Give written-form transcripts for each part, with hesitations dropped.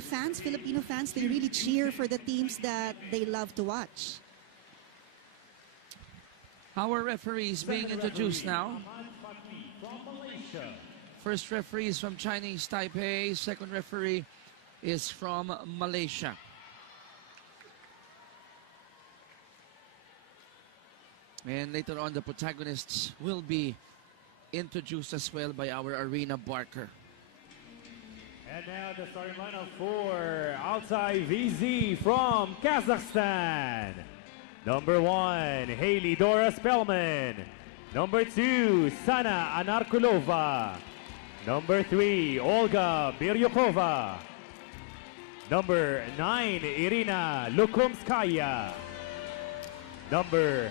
the fans, Filipino fans, they really cheer for the teams that they love to watch. Our referees being introduced now. First referee is from Chinese Taipei. Second referee is from Malaysia. And later on, the protagonists will be introduced as well by our Arena Barker. And now the starting lineup for Altai VZ from Kazakhstan. Number 1, Haley Dora Spellman. Number 2, Sana Anarkulova. Number 3, Olga Biryukova. Number 9, Irina Lukumskaya. Number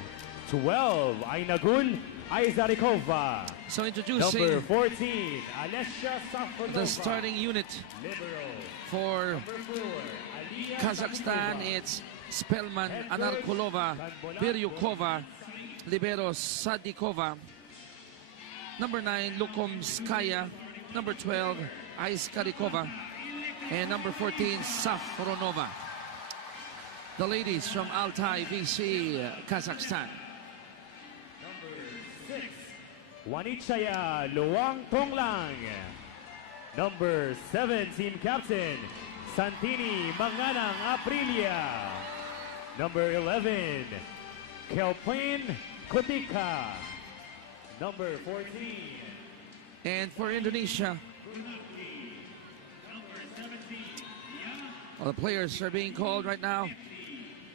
12, Ainagul Aizarikova. So introducing number 14, Alessia Safonova. The starting unit for Kazakhstan. It's Spellman, Anarkulova, Biryukova, Libero Sadikova. Number 9, Lukomskaya. Number 12, Aiskarikova. And number 14, Saforonova. The ladies from Altai VC, Kazakhstan. Number 6, Wanichaya Luang Tonglang. Number 7, team captain, Santini Manganang Aprilia. Number 11, Kelpin Kutika. Number 14. And for Indonesia, all the players are being called right now.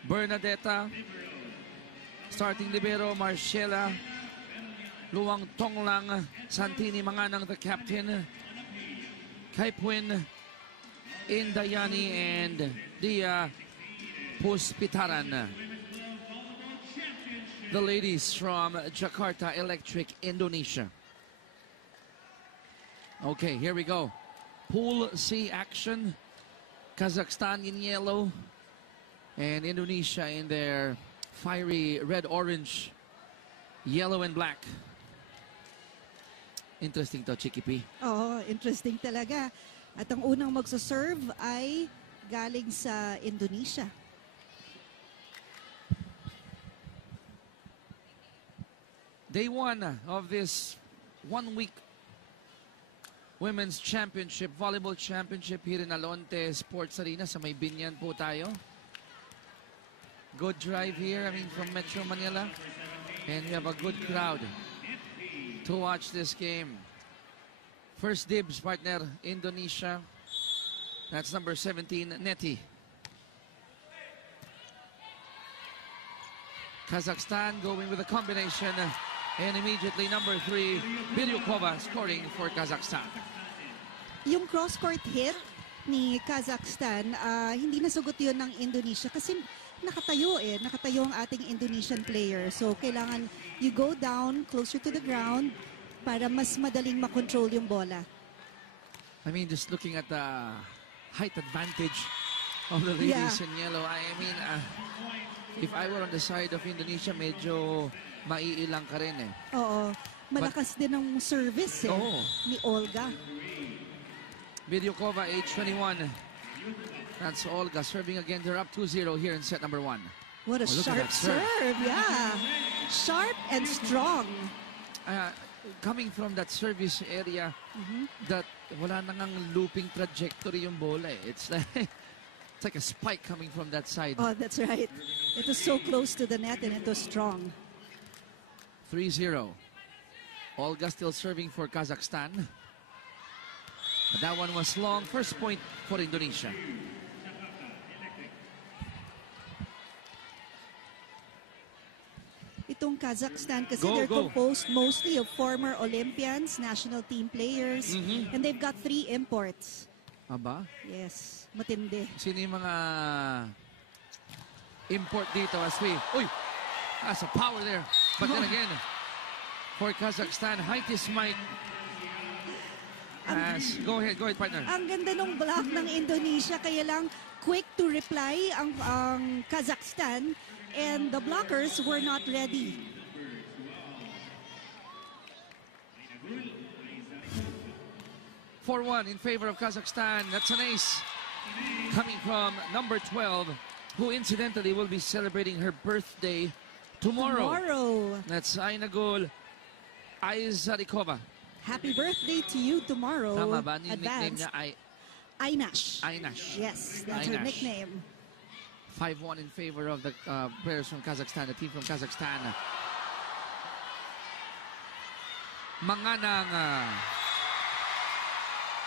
Bernadetta, starting libero, Marcela, Luang Tonglang, Santini Manganang, the captain, Kaipwin, Indayani, and Dia Puspitaran. The ladies from Jakarta Electric, Indonesia. Okay, here we go. Pool C action. Kazakhstan in yellow and Indonesia in their fiery red-orange, yellow and black. Interesting to, Chiki P. Oo, interesting talaga. At ang unang magsaserve ay galing sa Indonesia. Day 1 of this one-week Women's Championship, Volleyball Championship here in Alonte Sports Arena sa may Binyan po tayo. Good drive here, from Metro Manila. And we have a good crowd to watch this game. First dibs, partner, Indonesia. That's number 17, Neti. Kazakhstan going with a combination. And immediately, number 3, Biryukova scoring for Kazakhstan. Yung cross-court hit ni Kazakhstan, hindi nasagot yun ng Indonesia kasi nakatayo ang ating Indonesian player. So, kailangan you go down closer to the ground para mas madaling makontrol yung bola. Just looking at the height advantage of the ladies in yellow, if I were on the side of Indonesia, medyo maiilang ka rin eh. Oo. Malakas din ang service ni Olga. Biryukova, age 21. That's Olga serving again. They're up 2-0 here in set number 1. What a sharp serve. Yeah. Sharp and strong. Coming from that service area, that wala nang looping trajectory yung bola eh. It's like a spike coming from that side. Oh, that's right. It was so close to the net and it was strong. 3-0. Olga still serving for Kazakhstan. But that one was long. First point for Indonesia. Itong Kazakhstan kasi they're composed mostly of former Olympians, national team players, and they've got 3 imports. Aba? Yes, matindi. Sino yung mga import dito as we... Uy! That's a power there. But then again, for Kazakhstan, height is might. Go ahead, partner. Ang ganda ng block ng Indonesia, kaya lang quick to reply ang Kazakhstan, and the blockers were not ready. (4-1) in favor of Kazakhstan. That's an ace. coming from number 12, who incidentally will be celebrating her birthday tomorrow. That's Ainagul Aizarikova. Happy birthday to you tomorrow. Tama ba? Yung nickname Advance. niya Ainash. Ainash. Yes, that's her Ainash. nickname. 5-1 in favor of the players from Kazakhstan, the team from Kazakhstan. Manganang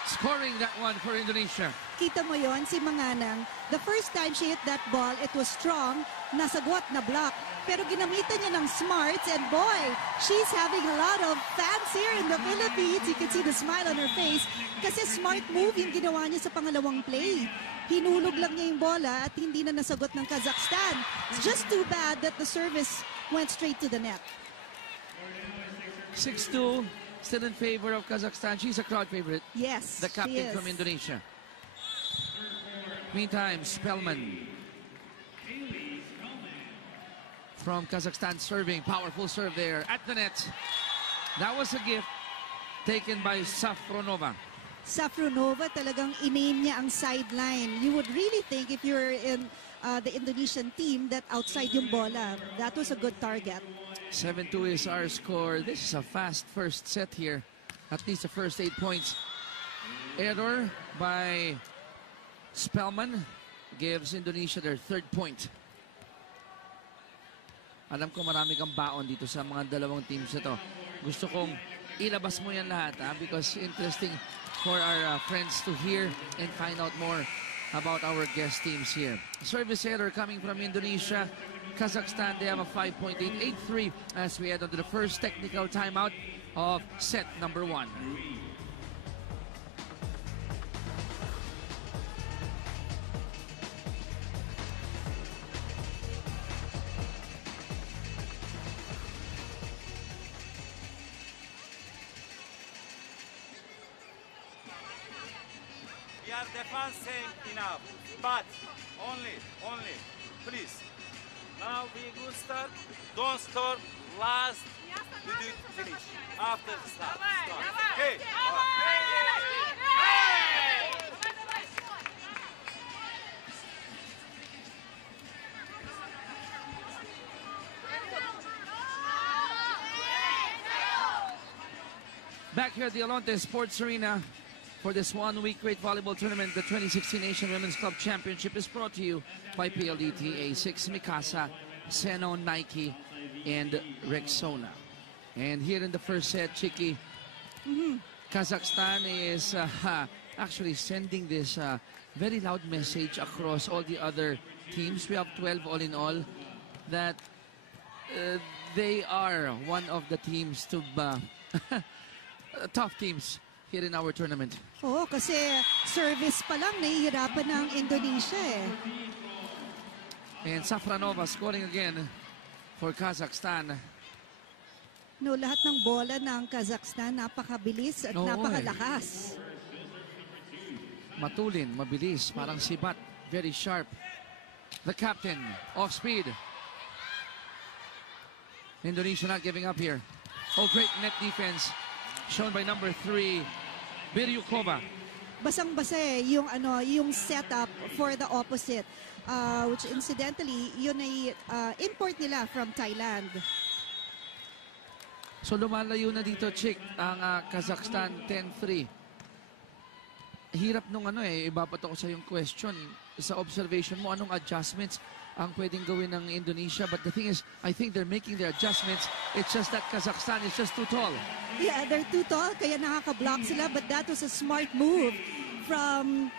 scoring that one for Indonesia. Kita mo yon si Manganang, the first time she hit that ball, it was strong, nasagot na block. Pero ginamitan niya ng smarts and boy, she's having a lot of fans here in the Philippines. You can see the smile on her face kasi smart move yung ginawa niya sa pangalawang play. Hinulog lang niya yung bola at hindi na nasagot ng Kazakhstan. It's just too bad that the service went straight to the net. 6-2, still in favor of Kazakhstan. She's a crowd favorite. Yes, The she captain is. from Indonesia. Meantime, Spellman from Kazakhstan serving. Powerful serve there at the net. That was a gift taken by Safronova. Safronova talagang inaim niya ang sideline. You would really think if you're in the Indonesian team that outside yung bola. That was a good target. 7-2 is our score. This is a fast first set here. At least the first 8 points. Error by Spellman gives Indonesia their third point. Alam ko marami kang baon dito sa mga dalawang teams ito. Gusto kong ilabas mo yan lahat because interesting for our friends to hear and find out more about our guest teams here. Service error coming from Indonesia. Kazakhstan, they have a 5.883 as we head on to the first technical timeout of set number 1. We are defending enough, but only, please. Now we good start. Don't start last. We do it finish after the start. Okay. Back here at the Alonte Sports Arena for this one-week great volleyball tournament, the 2016 Asian Women's Club Championship is brought to you by PLDT A6, Mikasa, Seno, Nike, and Rexona. And here in the first set, Chiki, Kazakhstan is actually sending this very loud message across all the other teams. We have 12 all in all, that they are one of the teams to tough teams here in our tournament. Oo, kasi service pa lang, nahihirapan ng Indonesia eh. And Safronova scoring again for Kazakhstan. No, lahat ng bola ng Kazakhstan, napakabilis at Oo, napakalakas. Matulin, mabilis, parang sibat, very sharp. The captain, off speed. Indonesia not giving up here. Oh, great net defense shown by number 3, Biryukova. Basang-basa eh, yung setup for the opposite. Which incidentally, yun ay import nila from Thailand. So lumalayo na dito, Chick, ang Kazakhstan 10-3. Hirap nung ibabato ko sa yung question. Sa observation mo, anong adjustments ang pwedeng gawin ng Indonesia? But the thing is, I think they're making their adjustments. It's just that Kazakhstan is just too tall. Yeah, they're too tall, kaya nakaka-block sila. But that was a smart move from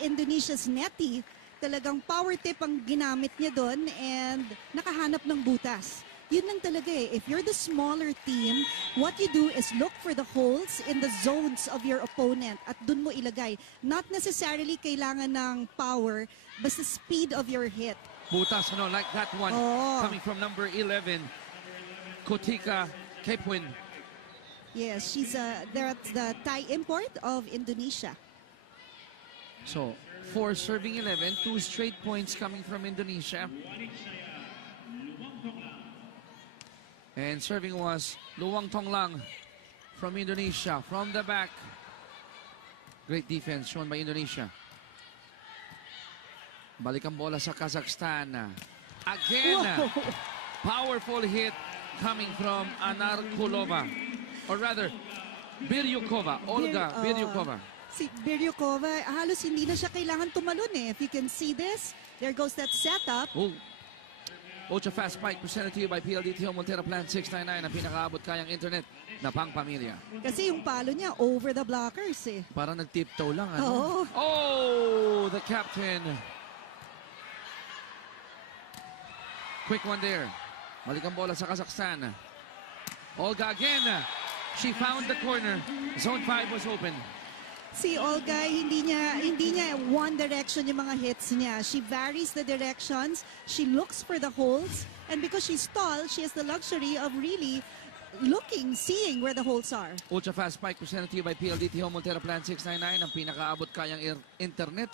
Indonesia's netty. Talagang power tip ang ginamit niya doon and nakahanap ng butas. Yun lang talaga eh. If you're the smaller team, what you do is look for the holes in the zones of your opponent at dun mo ilagay. Not necessarily kailangan ng power, basta speed of your hit. Butas, like that one coming from number 11, Kotika Kepwin. Yes, she's they're the Thai import of Indonesia. So, 4 serving 11, 2 straight points coming from Indonesia. And serving was Luwang Tonglang from Indonesia. From the back, great defense shown by Indonesia. Balik ang bola sa Kazakhstan. Again, Wow. powerful hit coming from Anar Kulova. Or rather, Biryukova. Olga Biryukova. Si Biryukova, halos hindi na siya kailangan tumalon eh. If you can see this, there goes that setup. Oh. Ultra fast spike presented to you by PLDT Montero Plan 699 ang pinakaabot kayang internet na pang-pamilya. Kasi yung palo niya over the blockers eh. Parang nag-tiptoe lang. Ano? Oo. Oh, the captain. Quick one there. Balik ang bola sa Kazakhstan. Olga again. She found the corner. Zone 5 was open. Si Olga, hindi niya one direction yung mga hits niya. She varies the directions. She looks for the holes. And because she's tall, she has the luxury of really looking, seeing where the holes are. Ultra fast spike presented to you by PLDT Montero Plan 699 ang pinakaabot kayang internet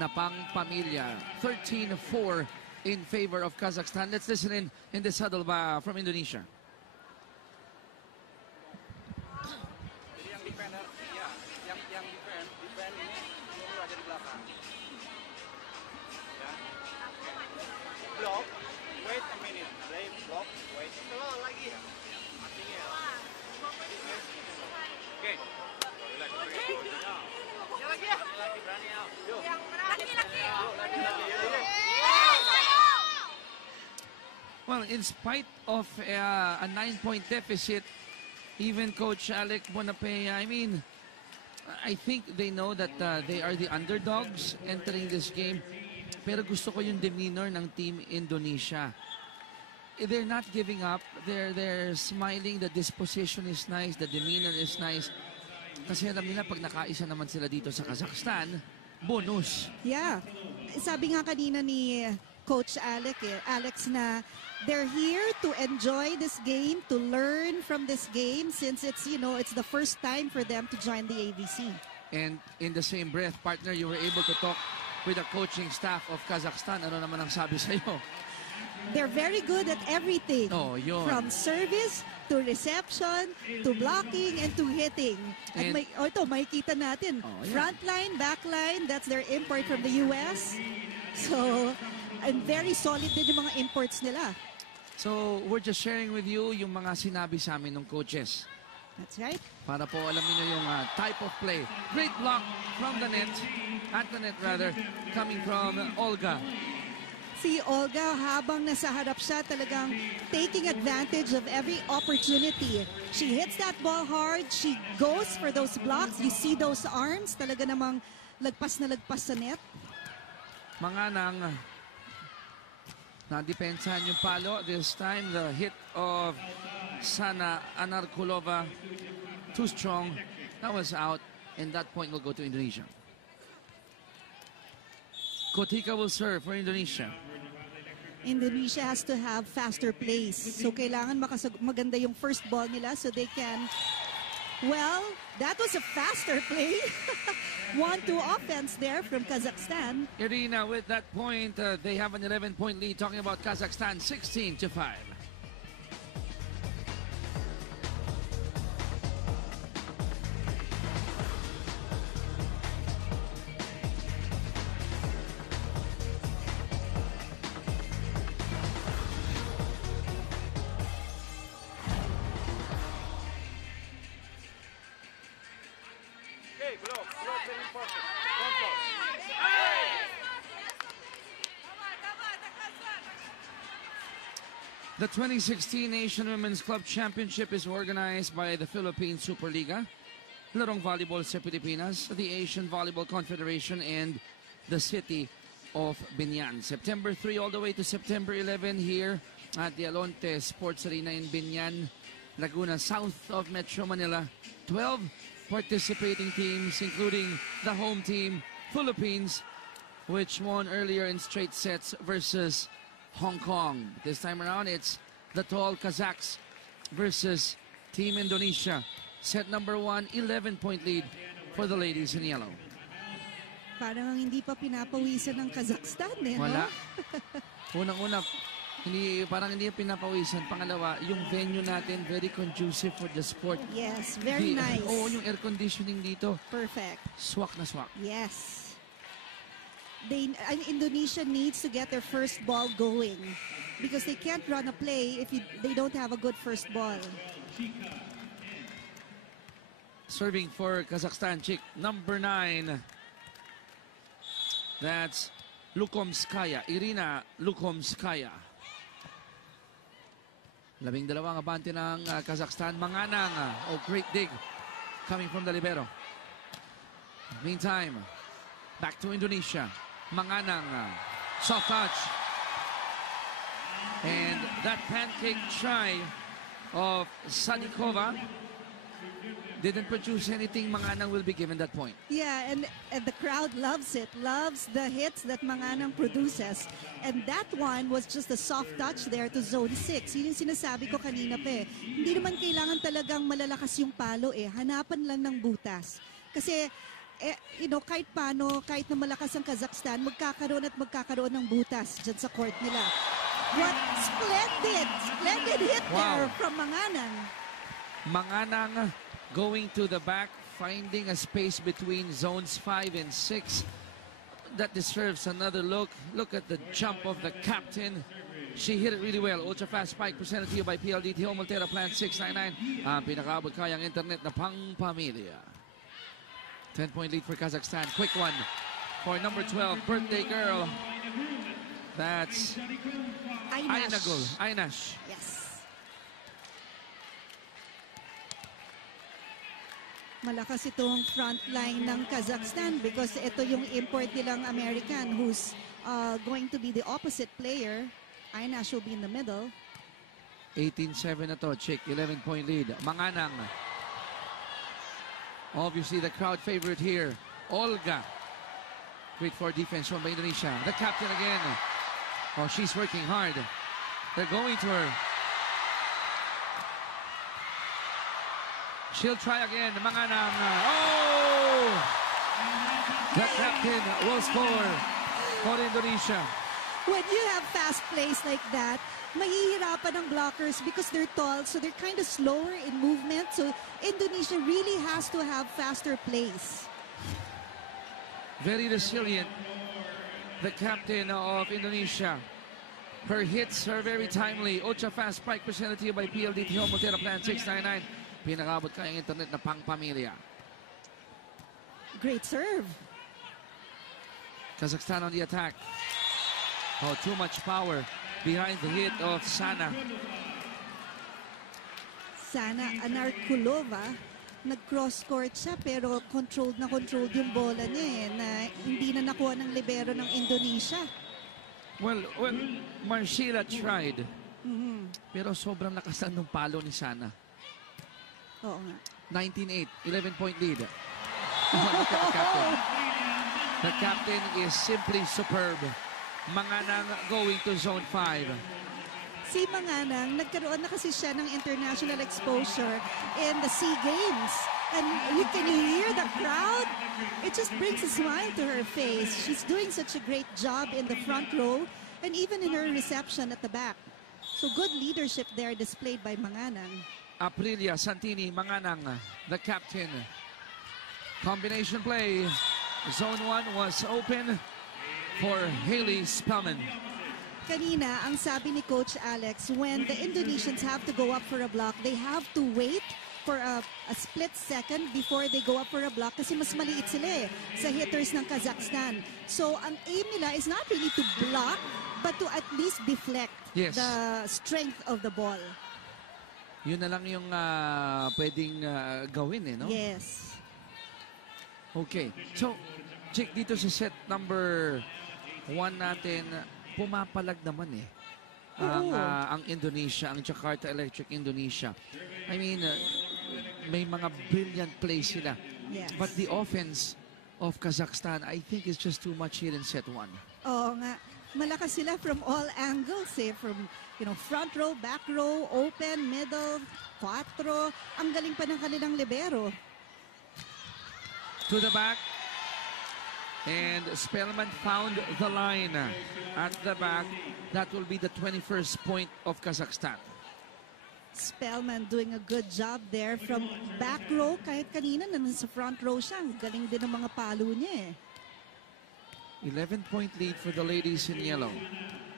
na pang-pamilya. 13-4 in favor of Kazakhstan. Let's listen in this huddle from Indonesia. Jadi yang defender, ya, yang defend ini dulu ada di belakang. Ya. Block, wait a minute. Play block, wait. Kalau lagi. Artinya. Oke. Relax. Ya lagi ya. Lagi berani ya. Yuk. Lagi. Well, in spite of a 9-point deficit, even Coach Alec Bonapea, I think they know that they are the underdogs entering this game. Pero gusto ko yung demeanor ng Team Indonesia. They're not giving up. They're smiling. The disposition is nice. The demeanor is nice. Kasi alam nila pag nakaisa naman sila dito sa Kazakhstan, bonus. Yeah. Sabi nga kanina ni Coach Alex na they're here to enjoy this game, to learn from this game since it's the first time for them to join the ABC. And in the same breath, partner, you were able to talk with the coaching staff of Kazakhstan. Ano naman ang sabi sa'yo? They're very good at everything. Oh, yun. From service to reception to blocking and to hitting. At And- ito, makikita natin. Oh, yeah. Front line, back line, that's their import from the US. So, and very solid din yung mga imports nila. So, we're just sharing with you yung mga sinabi sa amin ng coaches. That's right. Para po alam niyo yung type of play. Great block from the net, at the net rather, coming from Olga. Si Olga, habang nasa harap siya, talagang taking advantage of every opportunity. She hits that ball hard. She goes for those blocks. You see those arms, talaga namang lagpas na lagpas sa net. Mga nang nadepensahan yung palo. This time, the hit of Sana Anarkulova, too strong. That was out, and that point will go to Indonesia. Kotika will serve for Indonesia. Indonesia has to have faster plays. So kailangan maganda yung first ball nila so they can... Well, that was a faster play. 1-2 offense there from Kazakhstan. Irina, with that point, they have an 11-point lead. Talking about Kazakhstan, 16-5. Okay, block very important. Don't close. The 2016 Asian Women's Club Championship is organized by the Philippine Superliga, Larong Volleyball sa Pilipinas, the Asian Volleyball Confederation, and the city of Binyan. September 3 all the way to September 11 here at the Alonte Sports Arena in Binyan, Laguna, south of Metro Manila. 12 participating teams, including the home team, Philippines, which won earlier in straight sets versus Hong Kong. This time around, it's the tall Kazakhs versus Team Indonesia. Set number 1, 11-point lead for the ladies in yellow. Parang hindi pa pinapawisan ng Kazakhstan eh, Wala. no? Unang-una, parang hindi pinapawisan. Pangalawa, yung venue natin, very conducive for the sport. Yes, very nice. Oo, yung air conditioning dito, Perfect. swak na swak. Yes. Indonesia needs to get their first ball going because they can't run a play if they don't have a good first ball. Serving for Kazakhstan, chick number 9. That's Lukomskaya, Irina Lukomskaya. 12 ang abante ng Kazakhstan. Manganang, great dig coming from the libero. Meantime, back to Indonesia. Manganang, soft touch. And that pancake try of Sadikova didn't produce anything. Manganang will be given that point. Yeah, and the crowd loves it, loves the hits that Manganang produces. And that one was just a soft touch there to zone 6. Yun yung sinasabi ko kanina pa eh. Hindi naman kailangan talagang malalakas yung palo eh. Hanapan lang ng butas. Kasi, kahit paano, kahit na malakas ang Kazakhstan, magkakaroon ng butas dyan sa court nila. What splendid hit there from Manganang. Manganang going to the back, finding a space between zones 5 and 6. That deserves another look. Look at the jump of the captain. She hit it really well. Ultra fast spike presented to you by PLDT Home Altera Plan 699. Ang pinakaabot kayang internet na pang-pamilya. 10-point lead for Kazakhstan. Quick one for number 12, birthday girl. That's Ainagul. Ainash. Yes. Malakas itong front line ng Kazakhstan because ito yung import nilang American who's going to be the opposite player. Ainash will be in the middle. 18-7 na to, chick. 11-point lead. Manganang. Obviously the crowd favorite here. Olga. Great for defense from Indonesia. The captain again. Oh, she's working hard. They're going to her. She'll try again. Manganang. Oh! The captain will score for Indonesia. When you have fast plays like that, mahihirapan ng blockers because they're tall, so they're kind of slower in movement. So Indonesia really has to have faster plays. Very resilient. The captain of Indonesia. Her hits are very timely. Ultra fast spike presented to you by PLDT Home Altera Plan 699. Pinakabot kayang internet na pang-pamilya. Great serve. Kazakhstan on the attack. Oh, too much power behind the hit of Sana. Sana Anarkulova, nag-cross court siya pero controlled yung bola niya eh, na hindi na nakuha ng libero ng Indonesia. Well, Marcela tried. Pero sobrang lakas lang ng palo ni Sana. Oo nga. 19-8, 11-point lead. Look at the captain. The captain is simply superb. Manganang going to zone 5. Si Manganang, nagkaroon na kasi siya ng international exposure in the SEA Games. And can you hear the crowd? It just brings a smile to her face. She's doing such a great job in the front row and even in her reception at the back. So good leadership there displayed by Manganang. Aprilia Santini, Manganang, the captain. Combination play. Zone 1 was open for Haley Spellman. Kanina, ang sabi ni Coach Alex, when the Indonesians have to go up for a block, they have to wait for a split second before they go up for a block kasi mas maliit sila eh, sa hitters ng Kazakhstan. So, ang aim nila is not really to block, but to at least deflect the strength of the ball. Yun na lang yung pwedeng gawin eh, no? Yes. Okay. So, check dito sa set number 1 natin, pumapalag naman eh. Ang Indonesia, ang Jakarta Electric Indonesia. I mean, may mga brilliant plays sila. Yes. But the offense of Kazakhstan, I think is just too much here in set 1. Oo nga. Malakas sila from all angles eh. From, front row, back row, open, middle, quattro. Ang galing pa ng kanilang libero. To the back. And Spellman found the line at the back. That will be the 21st point of Kazakhstan. Spellman doing a good job there from back row. Kahit kanina, sa front row siya. Ang galing din ng mga palo niya eh. 11-point lead for the ladies in yellow.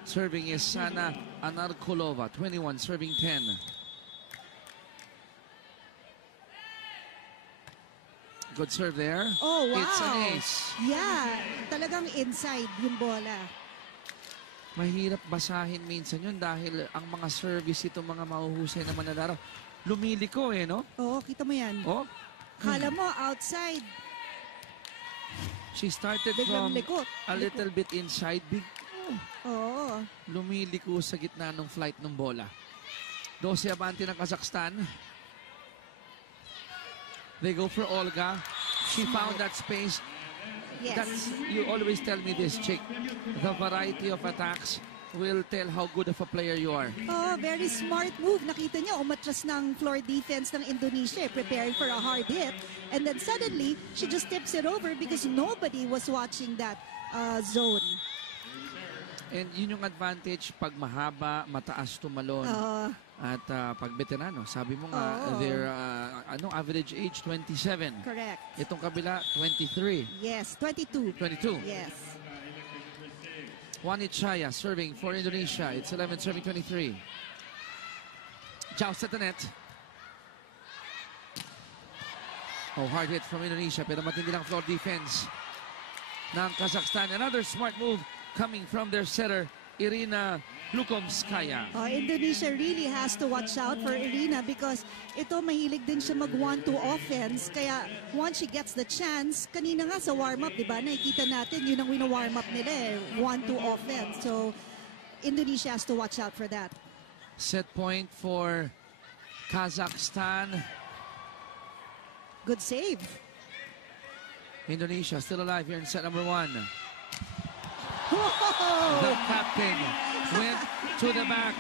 Serving is Sana Anarkolova, 21, serving 10. Good serve there. Oh, wow. It's an ace. Yeah, talagang inside yung bola. Mahirap basahin minsan yun dahil ang mga service itong mga mahuhusay na manlalaro. Lumiliko no? Oo, kita mo yan. Oh, Kala mo, outside. she started Biglang from likot. a little bit inside. Oo. Lumiliko sa gitna ng flight ng bola. 12 abante ng Kazakhstan. They go for Olga. She found that space. Yes. You always tell me this, Chick. The variety of attacks will tell how good of a player you are. Oh, very smart move. Nakita niyo, umatras ng floor defense ng Indonesia, preparing for a hard hit. And then suddenly, she just tips it over because nobody was watching that zone. And yun yung advantage pag mahaba, mataas tumalon. At pag veterano, sabi mo nga, their average age 27. Correct. Itong kabila 23. Yes, 22. 22. Yes. Juanit Chaya serving for Indonesia. It's 11 serving 23. Joust at the net. Oh, hard hit from Indonesia pero matindi lang floor defense ng Kazakhstan. Another smart move coming from their setter, Irina Lukomskaya. Indonesia really has to watch out for Irina because ito mahilig din siya mag 1-2 offense. Kaya once she gets the chance, kanina nga sa warm-up, di ba, nakikita natin yun ang wino-warm-up nila 1-2 offense. So Indonesia has to watch out for that. Set point for Kazakhstan. Good save. Indonesia still alive here in set number 1. Whoa! The captain went to the back.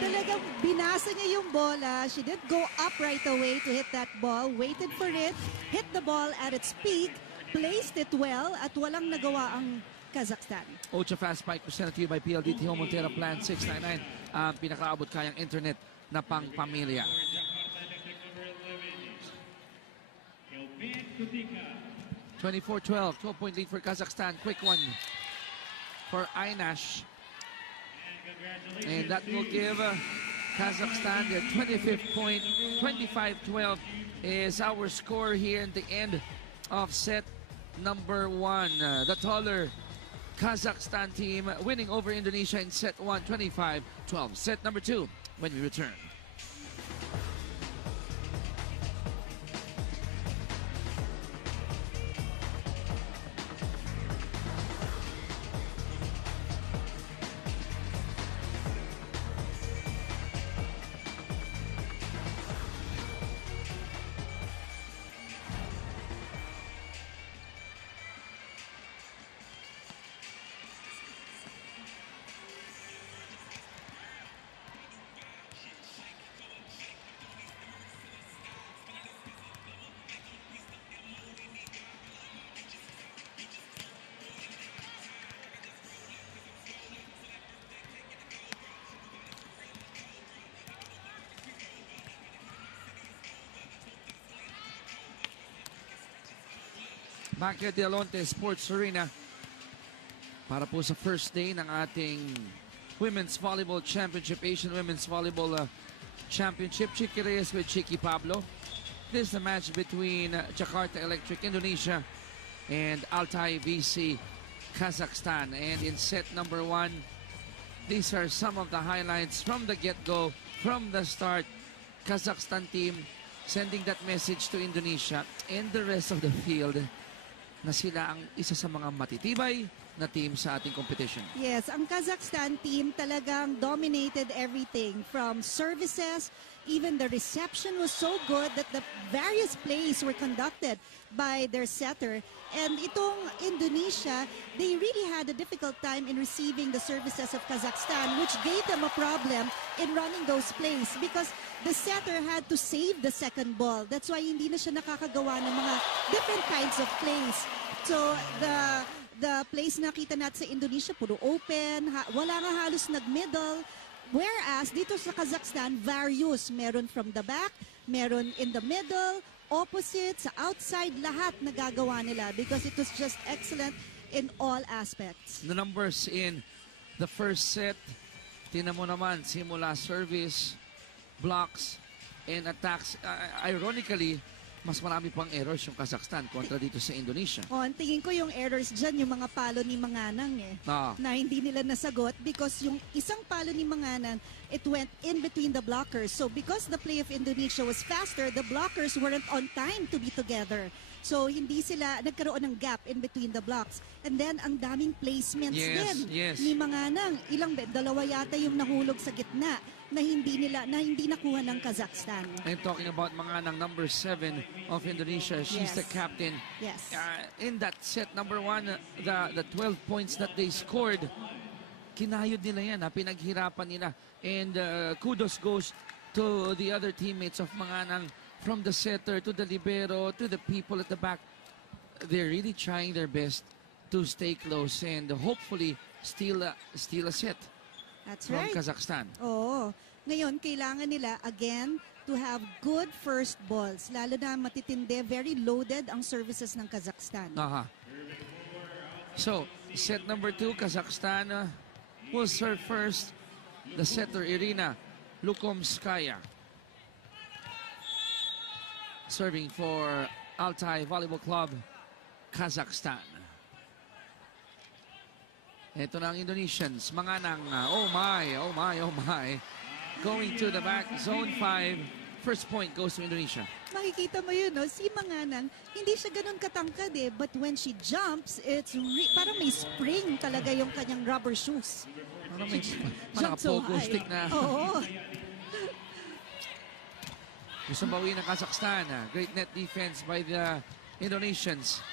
Talagang binasa niya yung bola. She did go up right away to hit that ball. Waited for it. Hit the ball at its peak. Placed it well. At walang nagawa ang Kazakhstan. Ocha Fast Spike presented to you by PLDT Home Montero Plan 699. Ang pinakaabot kayang internet na pang pamilya. 24-12, 12-point lead for Kazakhstan. Quick one for Aynash. And that will give Kazakhstan their 25th point. 25-12 is our score here in the end of set number 1. The taller Kazakhstan team winning over Indonesia in set 1, 25-12. Set number 2 when we return. Back at the Alonte Sports Arena para po sa first day ng ating Women's Volleyball Championship, Asian Women's Volleyball Championship. Chiqui Reyes with Chiqui Pablo. This is the match between Jakarta Electric Indonesia and Altai VC Kazakhstan. And in set number 1, these are some of the highlights from the get-go, from the start. Kazakhstan team sending that message to Indonesia and the rest of the field na sila ang isa sa mga matitibay na team sa ating competition. Yes, ang Kazakhstan team talagang dominated everything from services. Even the reception was so good that the various plays were conducted by their setter. And itong Indonesia, they really had a difficult time in receiving the services of Kazakhstan, which gave them a problem in running those plays because the setter had to save the second ball. That's why hindi na siya nakakagawa ng mga different kinds of plays. So the plays na kita natin sa Indonesia, puro open, wala nga halos nag-middle. Whereas dito sa Kazakhstan, various. Meron from the back, meron in the middle, opposite, sa outside, lahat nagagawa nila because it was just excellent in all aspects. The numbers in the first set, tinan mo naman, simula service, blocks, and attacks. Ironically, mas marami pang errors yung Kazakhstan kontra dito sa Indonesia. Ang tingin ko yung errors dyan, yung mga palo ni Manganang na hindi nila nasagot because yung isang palo ni Manganang, it went in between the blockers. So because the play of Indonesia was faster, the blockers weren't on time to be together. So hindi sila nagkaroon ng gap in between the blocks. And then ang daming placements din ni Manganang. Dalawa yata yung nahulog sa gitna na hindi nakuha ng Kazakhstan. I'm talking about Manganang, number 7 of Indonesia. She's the captain. Yes. In that set, number 1, the 12 points that they scored, kinayod nila yan, pinaghirapan nila. And kudos goes to the other teammates of Manganang, from the setter to the libero to the people at the back. They're really trying their best to stay close and hopefully steal a set. That's from right. Kazakhstan. Oo. Ngayon, kailangan nila, again, to have good first balls. Lalo na matitindi, very loaded ang services ng Kazakhstan. So, set number 2, Kazakhstan will serve first. The setter, Irina Lukomskaya. Serving for Altai Volleyball Club, Kazakhstan. Ito na ang Indonesians. Manganang, oh my. Going to the back, zone 5. First point goes to Indonesia. Makikita mo yun, no? Si Manganang, hindi siya ganun katangkad But when she jumps, it's parang may spring talaga yung kanyang rubber shoes. Parang may Jump so pogo high. stick na. Oo. Gusto bawiin ng Kazakhstan. Great net defense by the Indonesians.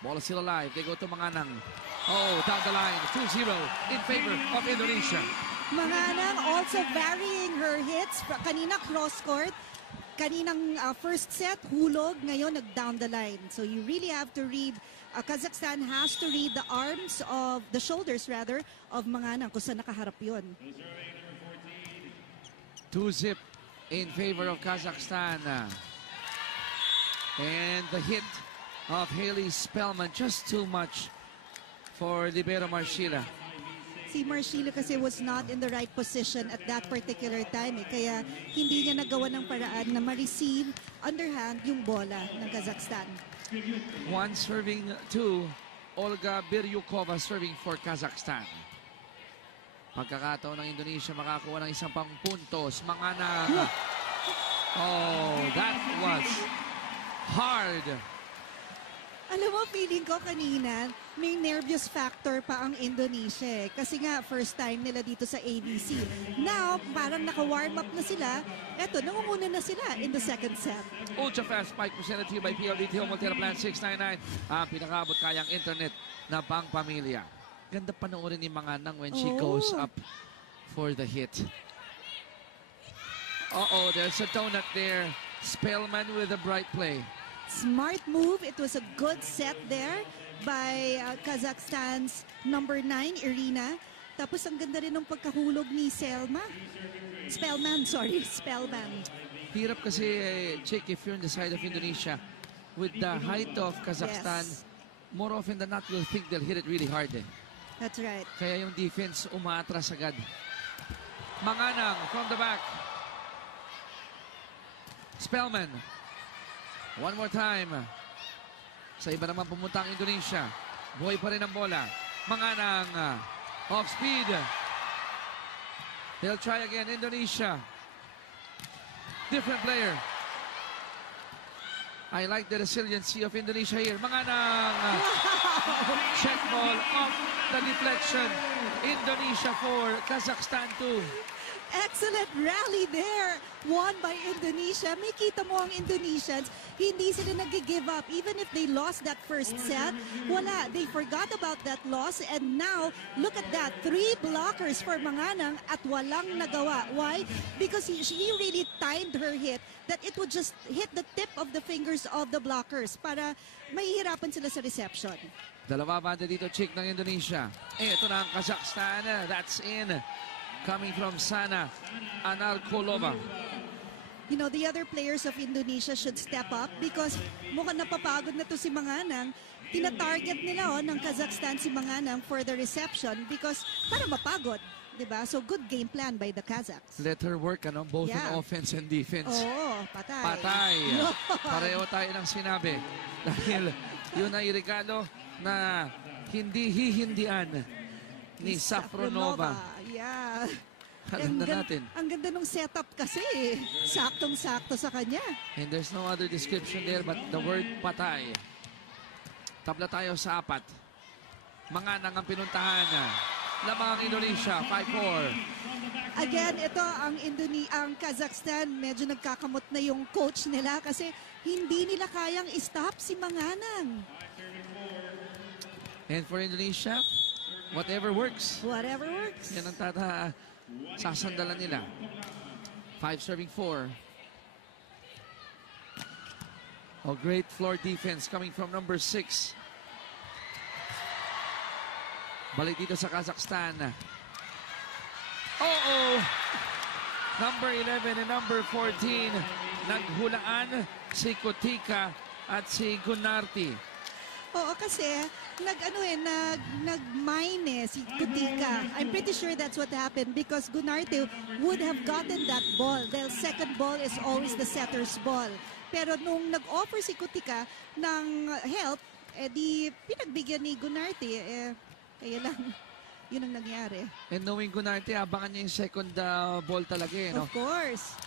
Ball is still alive. They go to Manganang. Oh, down the line. 2-0 in favor of Indonesia. Manganang also varying her hits. Kanina cross-court. Kaninang first set, hulog. Ngayon, nag-down the line. So you really have to read, Kazakhstan has to read the arms of, the shoulders rather, of Manganang kung saan nakaharap yun. 2-0 in favor of Kazakhstan. And the hit of Haley Spellman, just too much for libero Marcila. Si Marcila kasi was not in the right position at that particular time. Kaya hindi niya nagawa ng paraan na ma-receive underhand yung bola ng Kazakhstan. 1 serving 2, Olga Biryukova serving for Kazakhstan. Pagkakataon ng Indonesia makakuha ng isang pang puntos. Manganang. Oh, that was hard. Alam mo, feeling ko kanina, may nervous factor pa ang Indonesia. Kasi nga, first time nila dito sa ABC. Now, parang naka-warm up na sila. Eto, nangunguna na sila in the second set. Ultra fast spike presented to you by PLDT Home Montero Plan 699. Ang pinakaabot kayang internet na pang pamilya. Ganda panoorin ni Manganang when she goes up for the hit. Uh-oh, there's a donut there. Spellman with a bright play. Smart move. It was a good set there by Kazakhstan's number 9, Irina. Tapos ang ganda rin ng pagkahulog ni Spellman. Hirap kasi, Chick, if you're on the side of Indonesia, with the height of Kazakhstan, more often than not, you'll think they'll hit it really hard. That's right. Kaya yung defense umaatras agad. Manganang from the back. Spellman. One more time. Sa iba naman pumunta ang Indonesia. Buhay pa rin ang bola. Manganang off speed. They'll try again. Indonesia. Different player. I like the resiliency of Indonesia here. Manganang. Check ball off the deflection. Indonesia 4, Kazakhstan 2. Excellent rally there. Won by Indonesia. May kita mo ang Indonesians, hindi sila nag-give up. Even if they lost that first set, wala. They forgot about that loss. And now, look at that. 3 blockers for Manganang at walang nagawa. Why? Because she really timed her hit that it would just hit the tip of the fingers of the blockers para mahihirapan sila sa reception. Dalawa banda dito, Chick, ng Indonesia. Ito na ang Kazakhstan. That's in. Coming from Sana Analkolova. You know, the other players of Indonesia should step up because mukhang napapagod na to si Manganang. tina-target nila ng Kazakhstan si Manganang for the reception because para mapagod, 'di ba? So good game plan by the Kazakhs. Let her work, both in Yeah. offense and defense. Oo, patay. Patay. Yun. Pareho tayo ng sinabi. Dahil yun ay regalo na hindi hihindian ni Safronova. Yeah. Alam na natin. Ang ganda ng setup kasi. Saktong-sakto sa kanya. And there's no other description there but the word patay. Tabla tayo sa 4. Manganang ang pinuntahan. Lamang Indonesia, 5-4. Again, ito ang Kazakhstan, medyo nagkakamot na yung coach nila kasi hindi nila kayang stop si Manganang. And for Indonesia, whatever works. Whatever works. Yan ang sasandalan nila. 5 serving 4. Oh, great floor defense coming from number 6. Balik dito sa Kazakhstan. Oh! Number 11 and number 14. Naghulaan si Kutika at si Gunarti. Oo, kasi nag-mine si Kutika. I'm pretty sure that's what happened because Gunarte would have gotten that ball. The second ball is always the setter's ball. Pero nung nag-offer si Kutika ng help, di pinagbigyan ni Gunarte. Kaya lang, yun ang nangyari. And knowing Gunarte, abangan niya yung second ball talaga. No? Of course.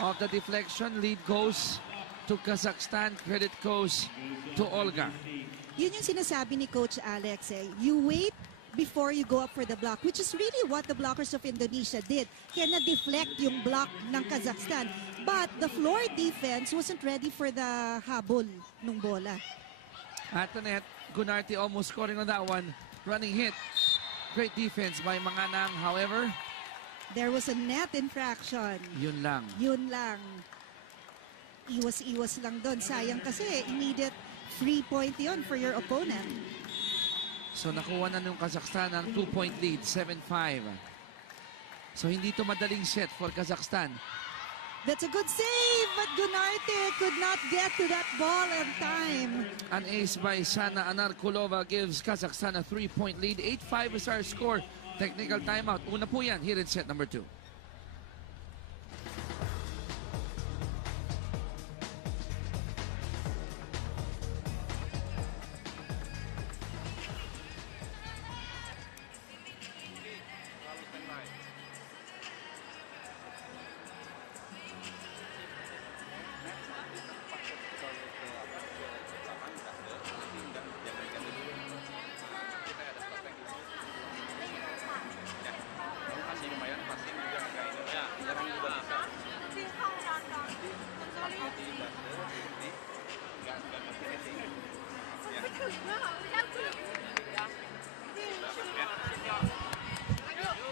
Of the deflection, lead goes to Kazakhstan. Credit goes to Olga. Yun yung sinasabi ni Coach Alex. You wait before you go up for the block, which is really what the blockers of Indonesia did. Kaya na-deflect yung block ng Kazakhstan. But the floor defense wasn't ready for the habol nung bola. At the net, Gunarte almost scoring on that one. Running hit. Great defense by Manganang. However, there was a net infraction. Yun lang. Yun lang. Iwas-iwas lang doon. Sayang kasi immediate free point yun for your opponent. So nakuha na ng Kazakhstan ang 2-point lead, 7-5. So hindi ito madaling set for Kazakhstan. That's a good save, but Gunarte could not get to that ball in time. An ace by Sana Anarkulova gives Kazakhstan a 3-point lead. 8-5 is our score. Technical timeout. Una po yan here in set number 2.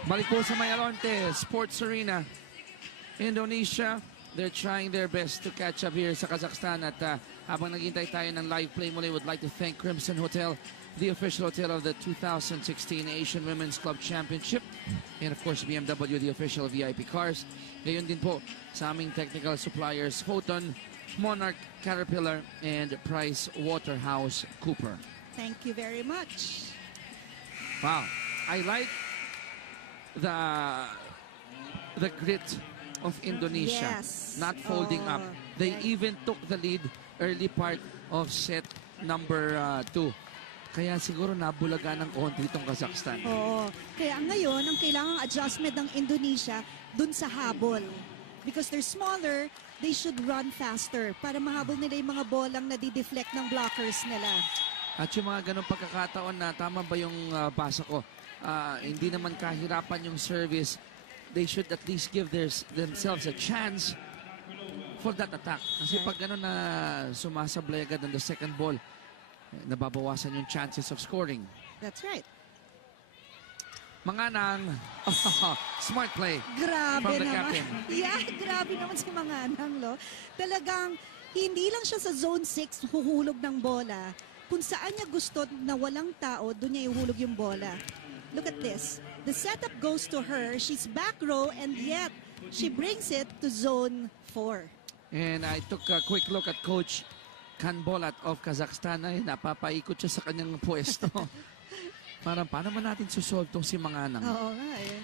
Balik po sa Mayalonte Sports Arena. Indonesia, they're trying their best to catch up here sa Kazakhstan. At habang naghihintay tayo ng live play muli, would like to thank Crimson Hotel, the official hotel of the 2016 Asian Women's Club Championship. And of course, BMW, the official VIP cars. Gayon din po sa aming technical suppliers, Photon, Monarch, Caterpillar, and Price Waterhouse Cooper. Thank you very much. Wow. I like the grit of Indonesia, Yes. not folding up. They even took the lead early part of set number 2. Kaya siguro nabulaga ng konti itong Kazakhstan. Oo. Kaya ngayon, ang kailangang adjustment ng Indonesia dun sa habol. Because they're smaller, they should run faster para mahabol nila yung mga bolang na di-deflect ng blockers nila. At yung mga ganong pagkakataon na tama ba yung basa ko, hindi naman kahirapan yung service, they should at least give themselves a chance for that attack. Kasi pag gano'n na sumasablay agad on the second ball, nababawasan yung chances of scoring. That's right. Manganang, smart play Grabe from the naman. captain. Yeah, grabe naman si Manganang, lo. Talagang, hindi lang siya sa zone 6 huhulog ng bola. Kung saan niya gusto na walang tao, doon niya ihulog yung bola. Look at this. The setup goes to her. She's back row, and yet she brings it to zone 4. And I took a quick look at Coach Kanbolat of Kazakhstan ay napapaikot siya sa kanyang pwesto. Parang paano man natin susolve tong si Manganang? Oo nga eh.